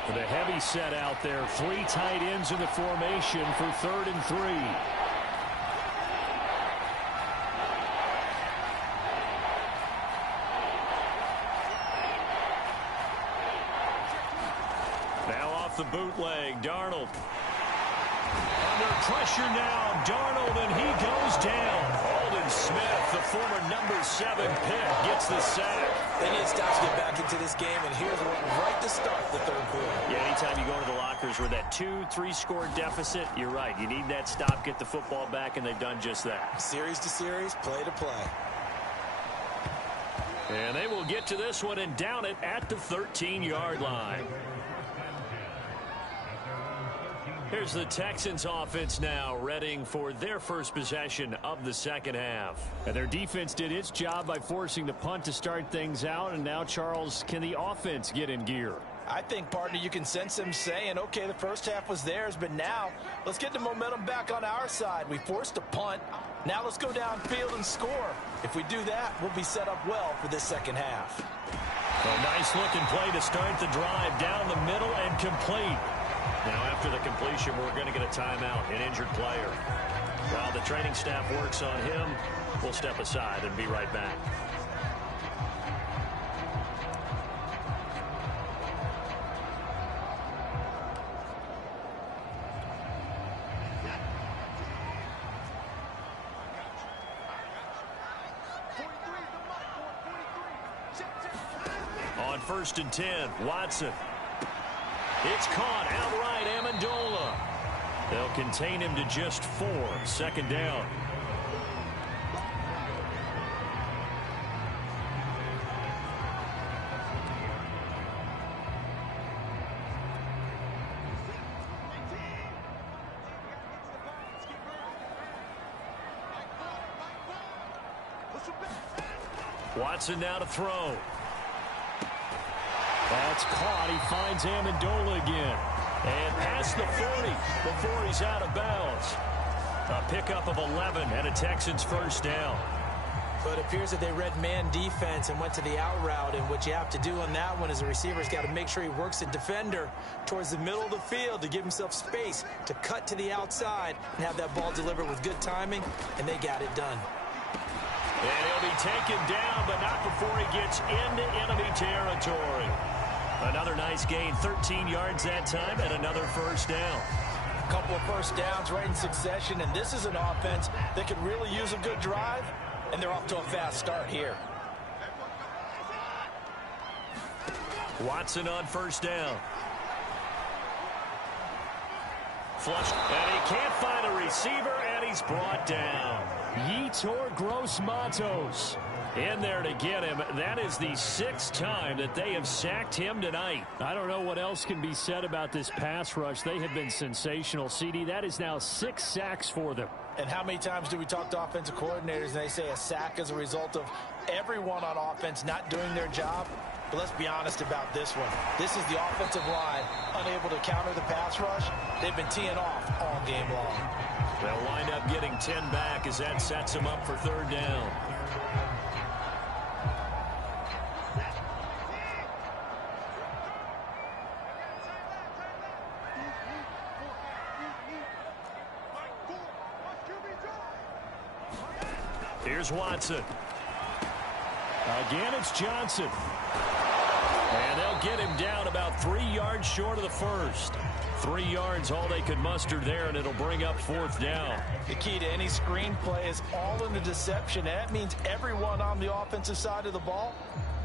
The heavy set out there. 3 tight ends in the formation for 3rd and 3. The bootleg, Darnold. Under pressure now, Darnold, and he goes down. Hauled in Tyron Smith, the former number 7 pick, gets the sack. They need stops to get back into this game, and here's one right to start the third quarter. Yeah, anytime you go to the lockers with that 2-3 score deficit, you're right. You need that stop, get the football back, and they've done just that. Series to series, play to play. And they will get to this one and down it at the 13-yard line. Here's the Texans offense now, readying for their first possession of the second half. And their defense did its job by forcing the punt to start things out. And now, Charles, can the offense get in gear? I think, partner, you can sense them saying, okay, the first half was theirs, but now let's get the momentum back on our side. We forced a punt. Now let's go downfield and score. If we do that, we'll be set up well for this second half. A nice-looking play to start the drive down the middle and complete. Now, after the completion, we're going to get a timeout, an injured player. While the training staff works on him, we'll step aside and be right back. On 1st and 10, Watson. It's caught outright, Amendola. They'll contain him to just 4. Second down. Watson now to throw. That's caught. He finds Amendola again. And past the 40 before he's out of bounds. A pickup of 11 and a Texans first down. So it appears that they read man defense and went to the out route. And what you have to do on that one is the receiver's got to make sure he works the defender towards the middle of the field to give himself space to cut to the outside and have that ball delivered with good timing. And they got it done. And he'll be taken down, but not before he gets into enemy territory. Another nice gain, 13 yards that time, and another first down. A couple of first downs right in succession, and this is an offense that could really use a good drive, and they're off to a fast start here. Watson on first down. Flush, and he can't find a receiver, and he's brought down. Yetur Gross-Matos in there to get him. That is the 6th time that they have sacked him tonight. I don't know what else can be said about this pass rush. They have been sensational, CD. That is now 6 sacks for them. And how many times do we talk to offensive coordinators and they say a sack is a result of everyone on offense not doing their job? But let's be honest about this one. This is the offensive line unable to counter the pass rush. They've been teeing off all game long. They'll wind up getting 10 back as that sets them up for third down. Here's Watson. Again, it's Johnson. And they'll get him down about 3 yards short of the first. 3 yards, all they could muster there, and it'll bring up fourth down. The key to any screenplay is all in the deception. That means everyone on the offensive side of the ball.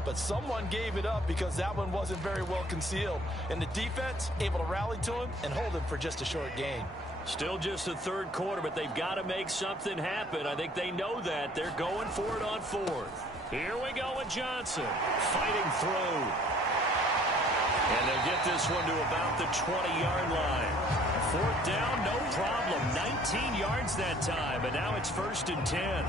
But someone gave it up because that one wasn't very well concealed. And the defense able to rally to him and hold him for just a short gain. Still just the third quarter, but they've got to make something happen. I think they know that. They're going for it on fourth. Here we go with Johnson. Fighting through. And they'll get this one to about the 20-yard line. Fourth down, no problem. 19 yards that time, and now it's 1st and 10.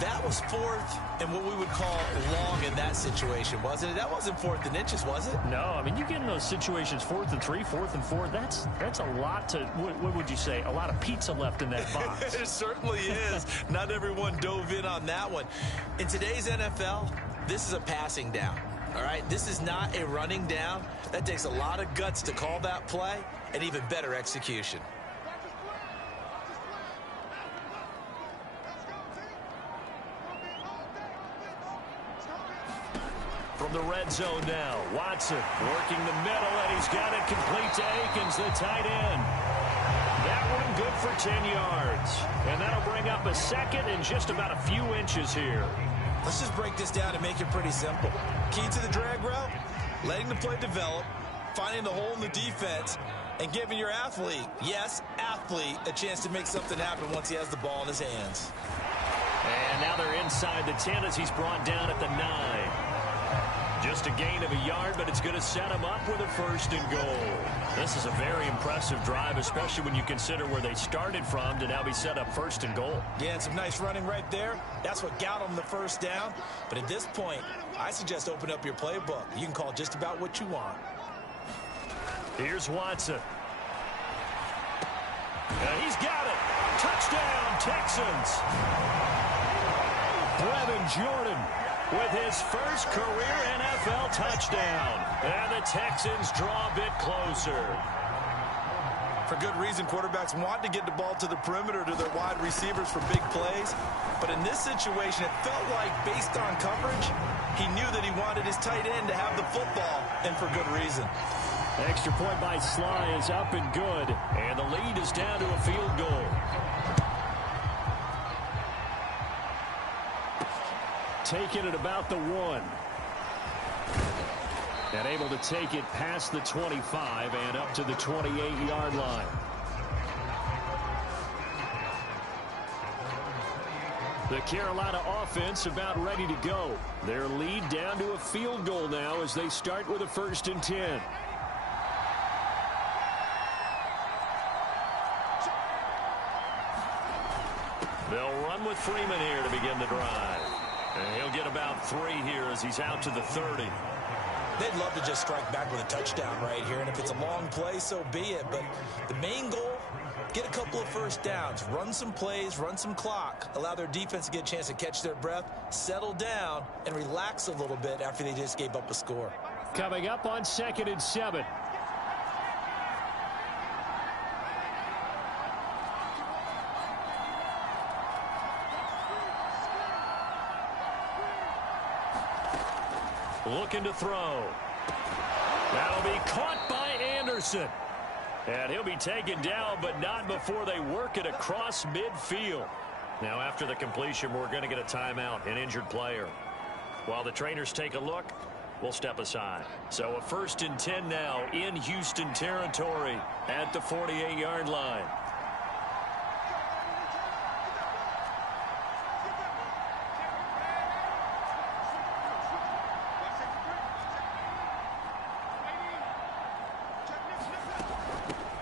That was fourth and what we would call long in that situation, wasn't it? That wasn't 4th and inches, was it? No, I mean, you get in those situations, 4th and 3, 4th and 4. That's a lot to, what would you say, a lot of pizza left in that box. It certainly is. Not everyone dove in on that one. In today's NFL, this is a passing down. All right, this is not a running down. That takes a lot of guts to call that play and even better execution. From the red zone now, Watson working the middle, and he's got it complete to Akins, the tight end. That one good for 10 yards. And that'll bring up a second and just about a few inches here. Let's just break this down and make it pretty simple. Key to the drag route, letting the play develop, finding the hole in the defense, and giving your athlete, yes, athlete, a chance to make something happen once he has the ball in his hands. And now they're inside the 10 as he's brought down at the 9. Just a gain of a yard, but it's going to set him up with a 1st and goal. This is a very impressive drive, especially when you consider where they started from to now be set up 1st and goal. Yeah, and some nice running right there. That's what got him the 1st down. But at this point, I suggest open up your playbook. You can call just about what you want. Here's Watson. And he's got it. Touchdown, Texans. Brevin Jordan with his first career NFL touchdown. And the Texans draw a bit closer. For good reason, quarterbacks want to get the ball to the perimeter to their wide receivers for big plays. But in this situation, it felt like, based on coverage, he knew that he wanted his tight end to have the football, and for good reason. Extra point by Sly is up and good. And the lead is down to a field goal. Taking it about the 1. And able to take it past the 25 and up to the 28-yard line. The Carolina offense about ready to go. Their lead down to a field goal now as they start with a 1st and 10. They'll run with Freeman here to begin the drive. And he'll get about 3 here as he's out to the 30. They'd love to just strike back with a touchdown right here, and if it's a long play, so be it. But the main goal, get a couple of 1st downs, run some plays, run some clock, allow their defense to get a chance to catch their breath, settle down, and relax a little bit after they just gave up a score. Coming up on 2nd and 7. Looking to throw. That'll be caught by Anderson. And he'll be taken down, but not before they work it across midfield. Now, after the completion, we're going to get a timeout, an injured player. While the trainers take a look, we'll step aside. So a 1st and 10 now in Houston territory at the 48-yard line.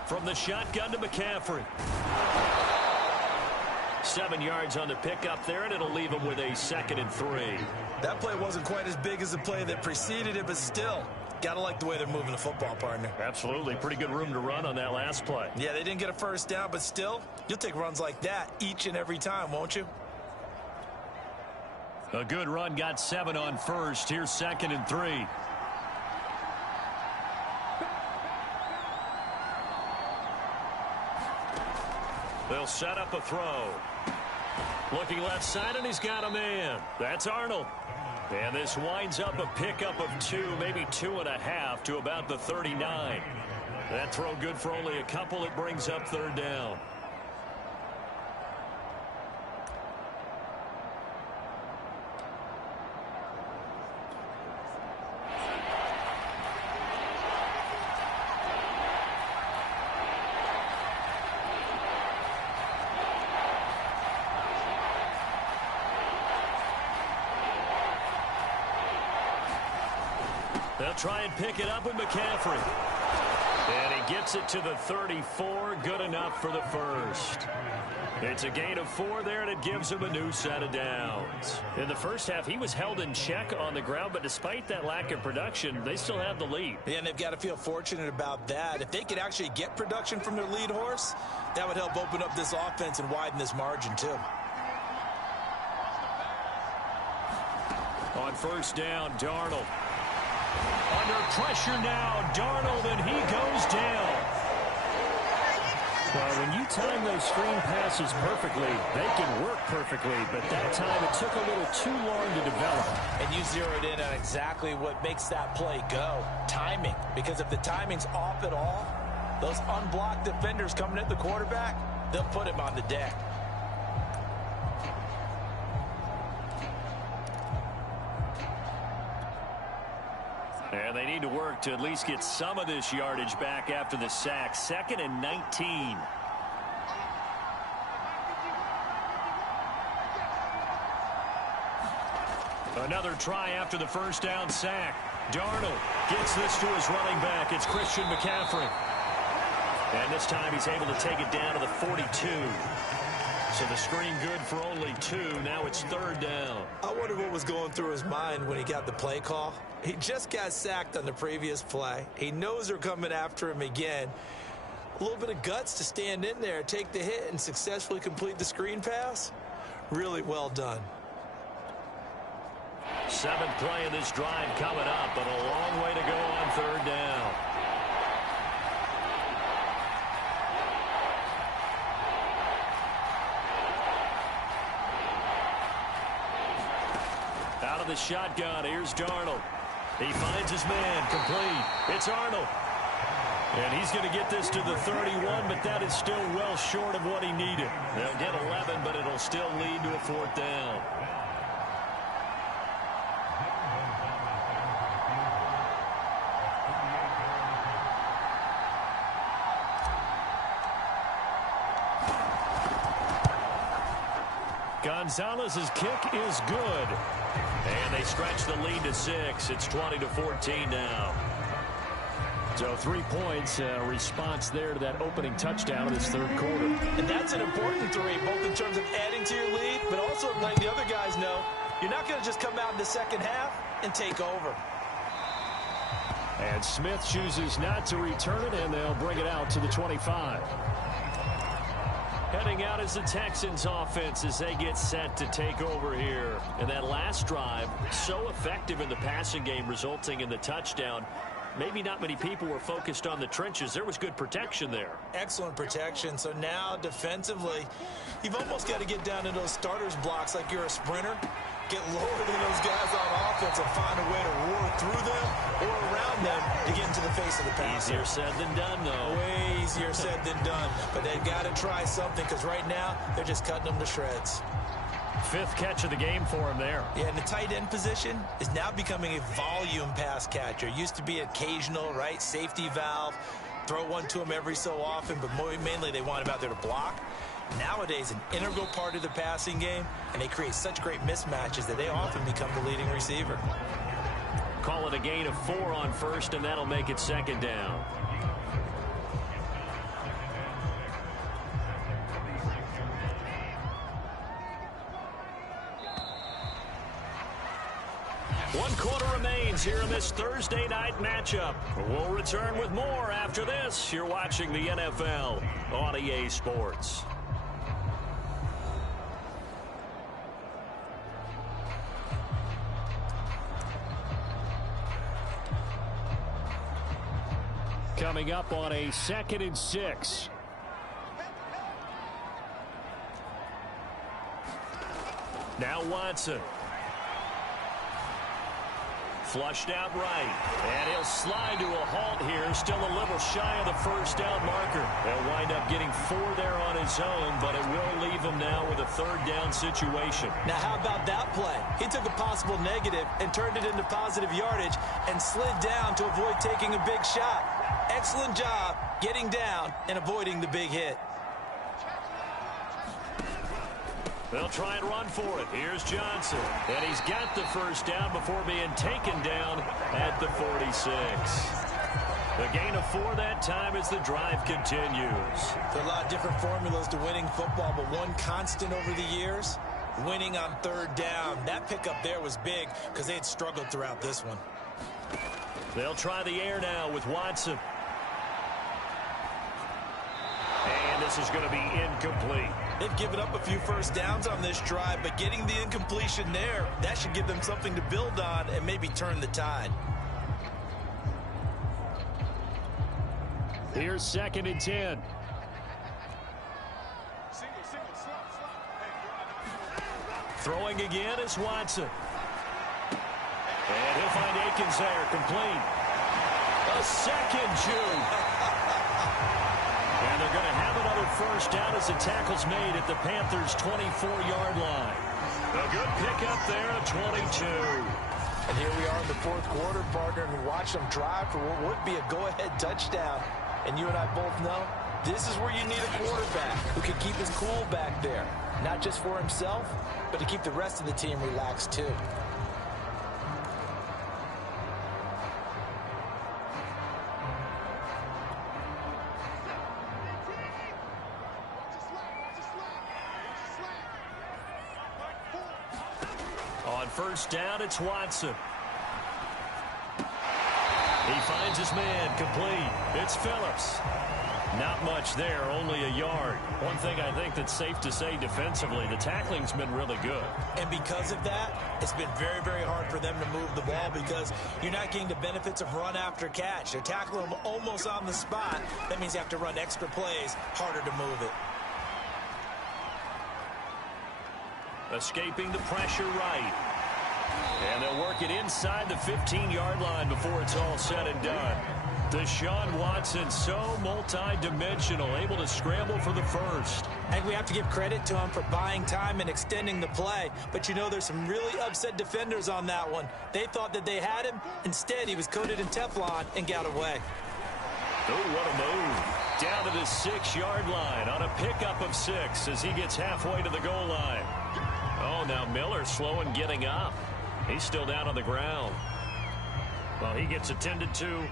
From the shotgun to McCaffrey. 7 yards on the pickup there, and it'll leave him with a 2nd and 3. That play wasn't quite as big as the play that preceded it, but still, gotta like the way they're moving the football, partner. Absolutely. Pretty good room to run on that last play. Yeah, they didn't get a 1st down, but still, you'll take runs like that each and every time, won't you? A good run, got 7 on 1st. Here's 2nd and 3. They'll set up a throw. Looking left side, and he's got a man. That's Arnold. And this winds up a pickup of 2, maybe 2.5 to about the 39. That throw good for only a couple. It brings up 3rd down. They'll try and pick it up with McCaffrey. And he gets it to the 34. Good enough for the 1st. It's a gain of 4 there, and it gives him a new set of downs. In the first half, he was held in check on the ground, but despite that lack of production, they still have the lead. Yeah, and they've got to feel fortunate about that. If they could actually get production from their lead horse, that would help open up this offense and widen this margin, too. On 1st down, Darnold. Under pressure now, Darnold, and he goes down. Well, when you time those screen passes perfectly, they can work perfectly, but that time it took a little too long to develop. And you zeroed in on exactly what makes that play go. Timing. Because if the timing's off at all, Those unblocked defenders coming at the quarterback, they'll put him on the deck. And they need to work to at least get some of this yardage back after the sack. 2nd and 19. Another try after the first down sack. Darnold gets this to his running back. It's Christian McCaffrey. And this time he's able to take it down to the 42. So the screen good for only 2. Now it's 3rd down. I wonder what was going through his mind when he got the play call. He just got sacked on the previous play. He knows they're coming after him again. A little bit of guts to stand in there, take the hit, and successfully complete the screen pass. Really well done. 7th play of this drive coming up, but a long way to go on 3rd down. Out of the shotgun, here's Darnold. He finds his man, complete. It's Arnold. And he's going to get this to the 31, but that is still well short of what he needed. They'll get 11, but it'll still lead to a 4th down. Gonzalez's kick is good. And they stretch the lead to 6. It's 20-14 now. So 3 points, response there to that opening touchdown in this 3rd quarter. And that's an important 3, both in terms of adding to your lead, but also letting the other guys know you're not going to just come out in the second half and take over. And Smith chooses not to return it, and they'll bring it out to the 25. Heading out is the Texans offense as they get set to take over here. And that last drive, so effective in the passing game, resulting in the touchdown. Maybe not many people were focused on the trenches. There was good protection there. Excellent protection. So now defensively, you've almost got to get down to those starters blocks like you're a sprinter. Get lower than those guys on offense and find a way to roar through them or around them to get into the face of the passer. Easier said than done, though. Way easier said than done. But they've got to try something because right now they're just cutting them to shreds. 5th catch of the game for him there. Yeah, and the tight end position is now becoming a volume pass catcher. Used to be occasional, right? Safety valve. Throw one to him every so often, but mainly they want him out there to block. Nowadays, an integral part of the passing game, and they create such great mismatches that they often become the leading receiver. Call it a gain of 4 on 1st, and that'll make it 2nd down. One quarter remains here in this Thursday night matchup. We'll return with more after this. You're watching the NFL on EA Sports. Coming up on a 2nd and 6. Now Watson. Flushed out right. And he'll slide to a halt here. Still a little shy of the first down marker. They'll wind up getting 4 there on his own, but it will leave him now with a 3rd down situation. Now, how about that play? He took a possible negative and turned it into positive yardage and slid down to avoid taking a big shot. Excellent job getting down and avoiding the big hit. They'll try and run for it. Here's Johnson. And he's got the first down before being taken down at the 46. The gain of 4 that time as the drive continues. There are a lot of different formulas to winning football, but one constant over the years, winning on 3rd down. That pickup there was big because they had struggled throughout this one. They'll try the air now with Watson. And this is going to be incomplete. They've given up a few first downs on this drive, but getting the incompletion there, that should give them something to build on and maybe turn the tide. Here's 2nd and 10. Throwing again is Watson. And he'll find Akins there, complete. A second juke. first down as the tackle's made at the Panthers' 24-yard line. A good pickup there at 22. And here we are in the fourth quarter, partner, and we watch them drive for what would be a go-ahead touchdown. And you and I both know this is where you need a quarterback who can keep his cool back there. Not just for himself, but to keep the rest of the team relaxed too. On first down, it's Watson. He finds his man complete. It's Phillips. Not much there, only a yard. One thing I think that's safe to say defensively, the tackling's been really good. And because of that, it's been very, very hard for them to move the ball because you're not getting the benefits of run after catch. They're tackling them almost on the spot. That means you have to run extra plays, harder to move it. Escaping the pressure right. And they'll work it inside the 15-yard line before it's all said and done. Deshaun Watson, so multi-dimensional, able to scramble for the first. And we have to give credit to him for buying time and extending the play. But you know, there's some really upset defenders on that one. They thought that they had him. Instead, he was coated in Teflon and got away. Oh, what a move. Down to the 6-yard line on a pickup of 6 as he gets halfway to the goal line. Oh, now Miller slow in getting up. He's still down on the ground. Well, he gets attended to.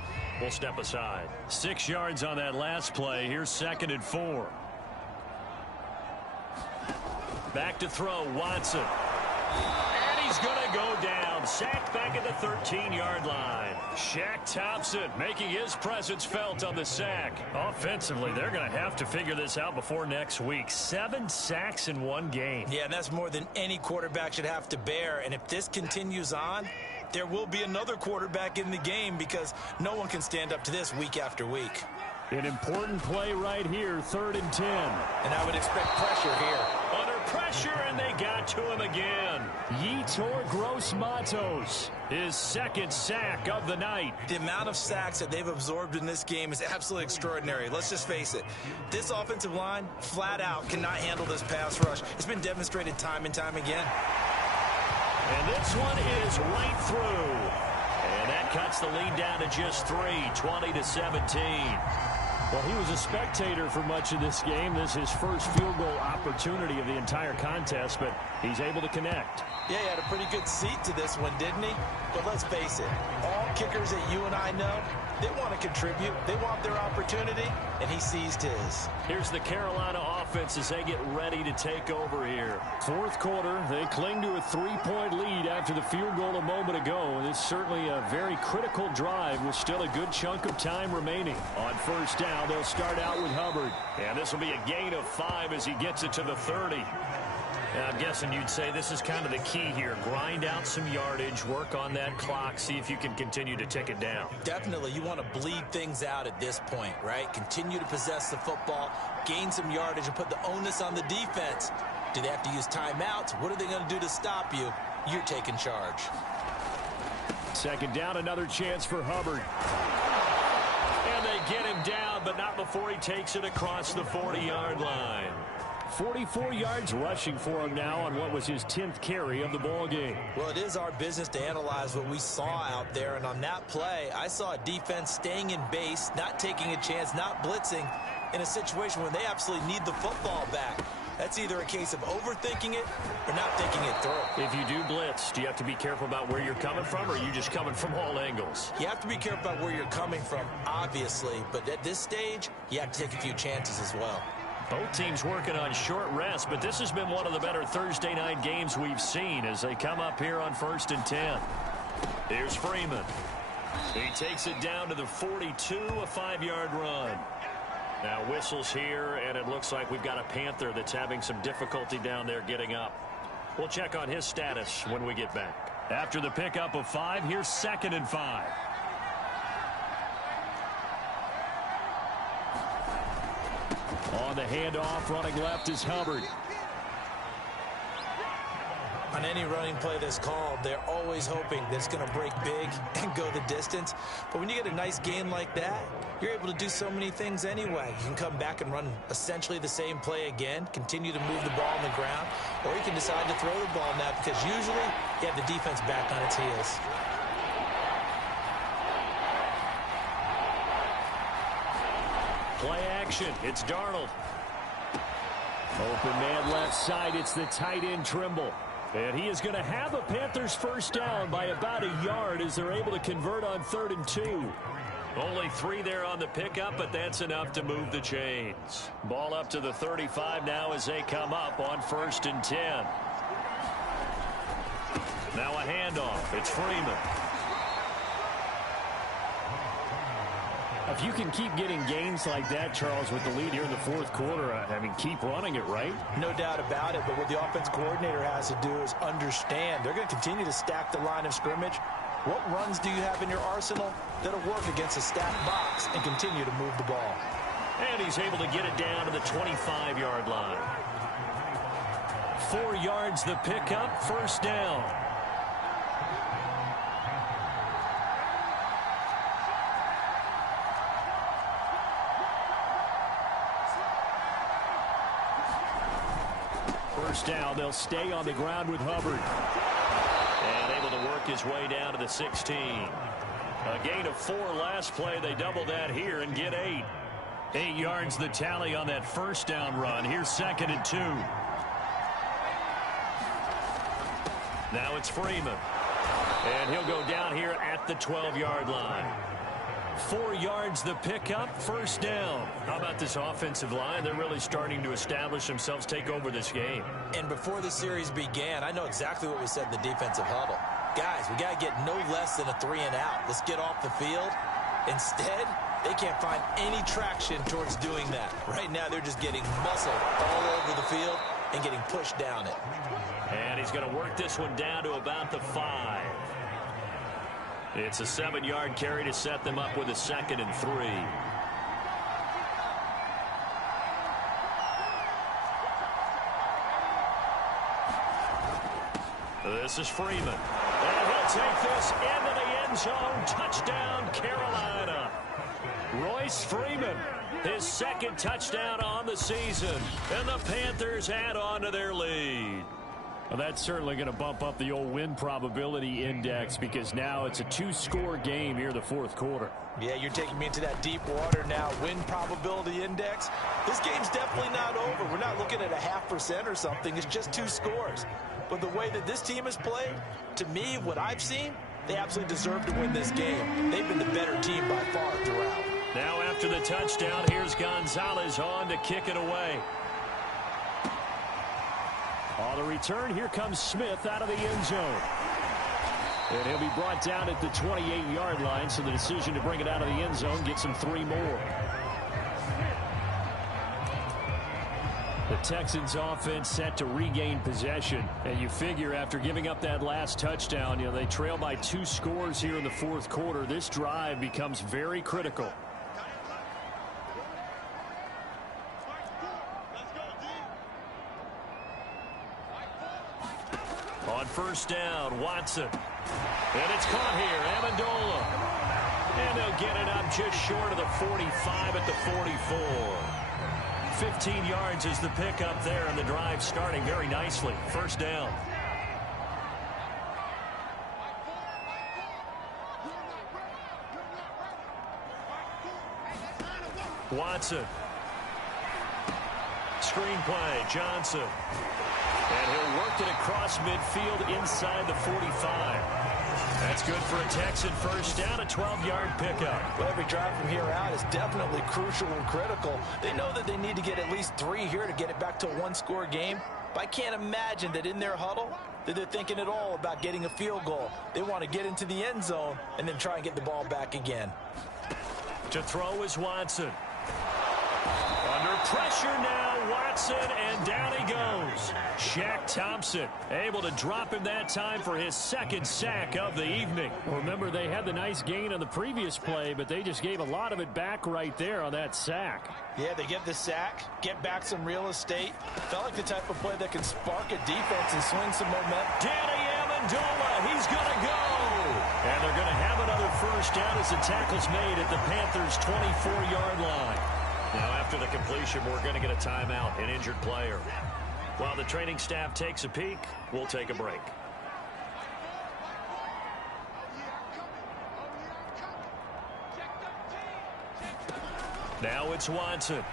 We'll step aside. 6 yards on that last play. Here's 2nd and 4. Back to throw, Watson. And he's going to go down. Sacked back at the 13-yard line. Shaq Thompson making his presence felt on the sack. Offensively, they're going to have to figure this out before next week. 7 sacks in one game. Yeah, and that's more than any quarterback should have to bear. And if this continues on, there will be another quarterback in the game because no one can stand up to this week after week. An important play right here, 3rd and 10. And I would expect pressure here. Under pressure, and they got to him again. Yetur Gross-Matos, his 2nd sack of the night. The amount of sacks that they've absorbed in this game is absolutely extraordinary. Let's just face it. This offensive line, flat out, cannot handle this pass rush. It's been demonstrated time and time again. And this one is right through. And that cuts the lead down to just 3, 20-17. Well, he was a spectator for much of this game. This is his first field goal opportunity of the entire contest, but he's able to connect. Yeah, he had a pretty good seat to this one, didn't he? But let's face it, all kickers that you and I know, they want to contribute. They want their opportunity, and he seized his. Here's the Carolina offense as they get ready to take over here. 4th quarter, they cling to a 3-point lead after the field goal a moment ago. And it's certainly a very critical drive with still a good chunk of time remaining. On first down, they'll start out with Hubbard. And this will be a gain of 5 as he gets it to the 30. I'm guessing you'd say this is kind of the key here. Grind out some yardage, work on that clock, see if you can continue to tick it down. Definitely. You want to bleed things out at this point, right? Continue to possess the football, gain some yardage, and put the onus on the defense. Do they have to use timeouts? What are they going to do to stop you? You're taking charge. 2nd down, another chance for Hubbard. And they get him down, but not before he takes it across the 40-yard line. 44 yards rushing for him now on what was his 10th carry of the ball game. Well, it is our business to analyze what we saw out there, and on that play, I saw a defense staying in base, not taking a chance, not blitzing, in a situation where they absolutely need the football back. That's either a case of overthinking it or not thinking it through. If you do blitz, do you have to be careful about where you're coming from, or are you just coming from all angles? You have to be careful about where you're coming from, obviously, but at this stage, you have to take a few chances as well. Both teams working on short rest, but this has been one of the better Thursday night games we've seen as they come up here on 1st and 10. Here's Freeman. He takes it down to the 42, a 5-yard run. Now whistles here, and it looks like we've got a Panther that's having some difficulty down there getting up. We'll check on his status when we get back. After the pickup of 5, here's 2nd and 5. On the handoff, running left is Hubbard. On any running play that's called, they're always hoping that it's going to break big and go the distance. But when you get a nice gain like that, you're able to do so many things anyway. You can come back and run essentially the same play again, continue to move the ball on the ground, or you can decide to throw the ball now because usually you have the defense back on its heels. Play action. It's Darnold. Open man left side. It's the tight end Trimble. And he is going to have a Panthers first down by about a yard as they're able to convert on 3rd and 2. Only 3 there on the pickup, but that's enough to move the chains. Ball up to the 35 now as they come up on 1st and 10. Now a handoff. It's Freeman. If you can keep getting gains like that, Charles, with the lead here in the 4th quarter, I mean, keep running it, right? No doubt about it, but what the offense coordinator has to do is understand they're going to continue to stack the line of scrimmage. What runs do you have in your arsenal that'll work against a stacked box and continue to move the ball? And he's able to get it down to the 25-yard line. 4 yards the pickup, first down. First down, they'll stay on the ground with Hubbard. And able to work his way down to the 16. A gain of 4 last play. They double that here and get 8. 8 yards the tally on that first down run. Here's 2nd and 2. Now it's Freeman. And he'll go down here at the 12-yard line. 4 yards the pickup, first down. How about this offensive line? They're really starting to establish themselves, take over this game. And before the series began, I know exactly what we said in the defensive huddle. Guys, we got to get no less than a 3 and out. Let's get off the field. Instead, they can't find any traction towards doing that. Right now, they're just getting muscled all over the field and getting pushed down it. And he's going to work this one down to about the 5. It's a 7-yard carry to set them up with a 2nd and 3. This is Freeman. And he'll take this into the end zone. Touchdown, Carolina. Royce Freeman, his 2nd touchdown on the season. And the Panthers add on to their lead. Well, that's certainly going to bump up the old win probability index because now it's a 2-score game here in the 4th quarter. Yeah, you're taking me into that deep water now. Win probability index. This game's definitely not over. We're not looking at a 0.5% or something. It's just 2 scores. But the way that this team has played, to me, what I've seen, they absolutely deserve to win this game. They've been the better team by far throughout. Now after the touchdown, here's Gonzalez on to kick it away. On the return, here comes Smith out of the end zone. And he'll be brought down at the 28-yard line, so the decision to bring it out of the end zone gets him 3 more. The Texans offense set to regain possession. And you figure after giving up that last touchdown, they trail by 2 scores here in the 4th quarter. This drive becomes very critical. On first down, Watson. And it's caught here, Amendola. And they'll get it up just short of the 45 at the 44. 15 yards is the pickup there, and the drive starting very nicely. First down. Watson. Screen play, Johnson. And he'll work it across midfield inside the 45. That's good for a Texan first down, a 12-yard pickup. Well, every drive from here out is definitely crucial and critical. They know that they need to get at least 3 here to get it back to a 1-score game. But I can't imagine that in their huddle that they're thinking at all about getting a field goal. They want to get into the end zone and then try and get the ball back again. To throw is Watson. Under pressure now, Watson, and down he goes. Shaq Thompson able to drop him that time for his 2nd sack of the evening. Remember, they had the nice gain on the previous play, but they just gave a lot of it back right there on that sack. Yeah, they get the sack, get back some real estate. Felt like the type of play that can spark a defense and swing some momentum. Danny Amendola, he's going to go. And they're going to have another first down as the tackle's made at the Panthers' 24-yard line. Now, after the completion, we're going to get a timeout, an injured player. While the training staff takes a peek, we'll take a break. Now it's Watson.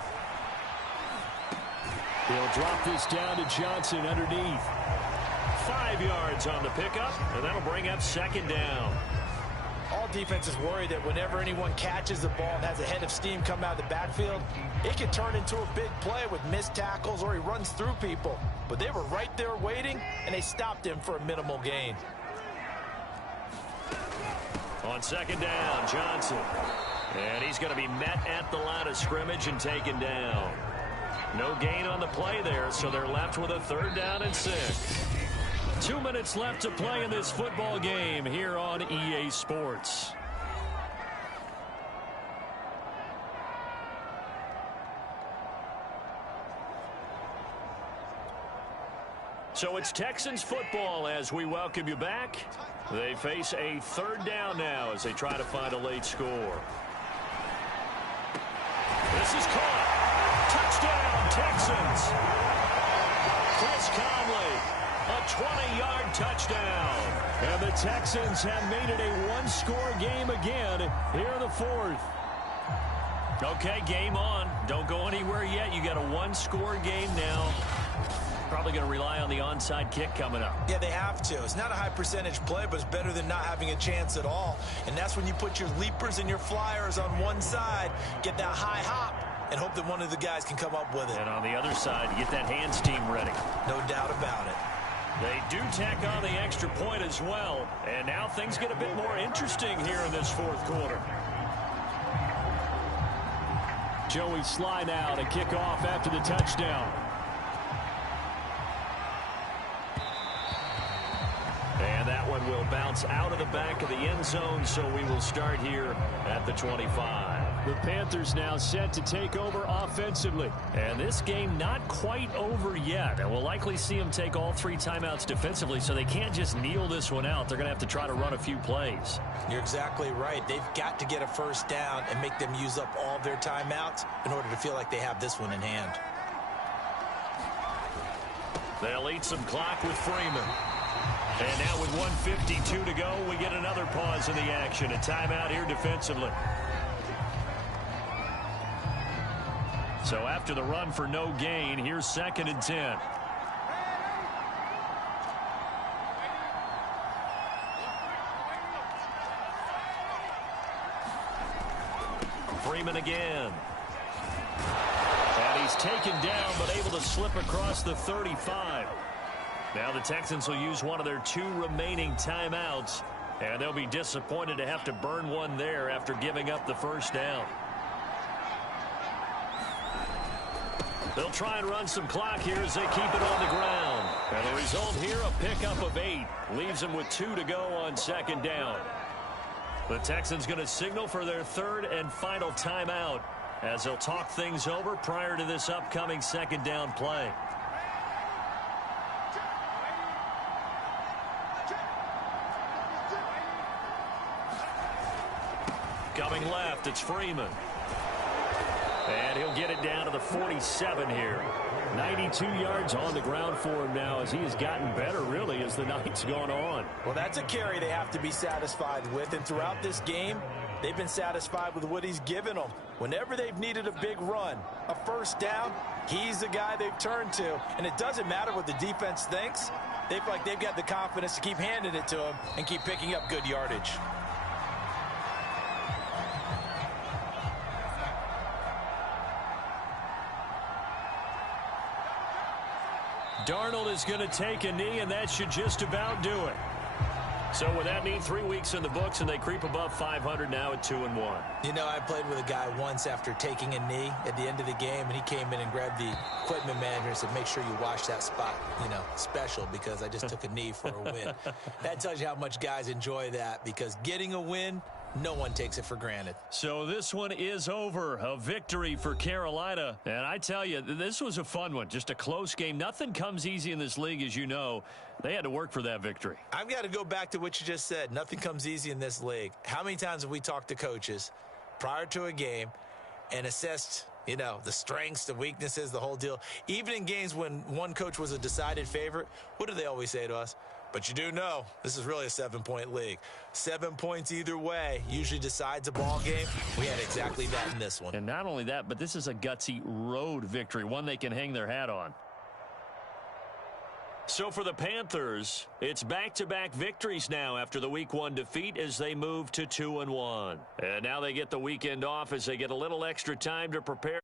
He'll drop this down to Johnson underneath. 5 yards on the pickup, and that'll bring up second down. All defenses worry that whenever anyone catches the ball and has a head of steam come out of the backfield, it can turn into a big play with missed tackles or he runs through people. But they were right there waiting, and they stopped him for a minimal gain. On second down, Johnson. And he's going to be met at the line of scrimmage and taken down. No gain on the play there, so they're left with a 3rd down and 6. 2 minutes left to play in this football game here on EA Sports. So it's Texans football as we welcome you back. They face a 3rd down now as they try to find a late score. This is caught. Touchdown, Texans. Chris Conley, a 20-yard touchdown. And the Texans have made it a one-score game again here in the 4th. Okay, game on. Don't go anywhere yet. You got a one-score game now. Probably going to rely on the onside kick coming up. Yeah, they have to. It's not a high percentage play, but it's better than not having a chance at all. And that's when you put your leapers and your flyers on one side, get that high hop, and hope that one of the guys can come up with it. And on the other side, get that hands team ready. No doubt about it. They do tack on the extra point as well. And now things get a bit more interesting here in this 4th quarter. Joey Sly now to kick off after the touchdown. And that one will bounce out of the back of the end zone, so we will start here at the 25. The Panthers now set to take over offensively. And this game not quite over yet. And we'll likely see them take all 3 timeouts defensively, so they can't just kneel this one out. They're going to have to try to run a few plays. You're exactly right. They've got to get a first down and make them use up all their timeouts in order to feel like they have this one in hand. They'll eat some clock with Freeman. And now with 1:52 to go, we get another pause in the action. A timeout here defensively. So after the run for no gain, here's 2nd and 10. Freeman again. And he's taken down, but able to slip across the 35. Now the Texans will use one of their 2 remaining timeouts, and they'll be disappointed to have to burn one there after giving up the first down. They'll try and run some clock here as they keep it on the ground. And the result here, a pickup of 8. Leaves them with 2 to go on 2nd down. The Texans going to signal for their 3rd and final timeout as they'll talk things over prior to this upcoming 2nd down play. Coming left, it's Freeman. And he'll get it down to the 47 here. 92 yards on the ground for him now as he has gotten better, really, as the night's gone on. Well, that's a carry they have to be satisfied with. And throughout this game, they've been satisfied with what he's given them. Whenever they've needed a big run, a first down, he's the guy they've turned to. And it doesn't matter what the defense thinks. They feel like they've got the confidence to keep handing it to him and keep picking up good yardage. Darnold is going to take a knee, and that should just about do it. So with that knee, 3 weeks in the books, and they creep above 500 now at 2-1. You know, I played with a guy once after taking a knee at the end of the game, and he came in and grabbed the equipment manager and said, make sure you wash that spot, you know, special, because I just took a knee for a win. That tells you how much guys enjoy that, because getting a win no one takes it for granted. So this one is over. A victory for Carolina. And I tell you, this was a fun one. Just a close game. Nothing comes easy in this league, as you know. They had to work for that victory. I've got to go back to what you just said. Nothing comes easy in this league. How many times have we talked to coaches prior to a game and assessed, you know, the strengths, the weaknesses, the whole deal? Even in games when one coach was a decided favorite, what do they always say to us? But you do know this is really a 7-point league. 7 points either way usually decides a ball game. We had exactly that in this one. And not only that, but this is a gutsy road victory, one they can hang their hat on. So for the Panthers, it's back-to-back victories now after the Week 1 defeat as they move to 2-1. And now they get the weekend off as they get a little extra time to prepare.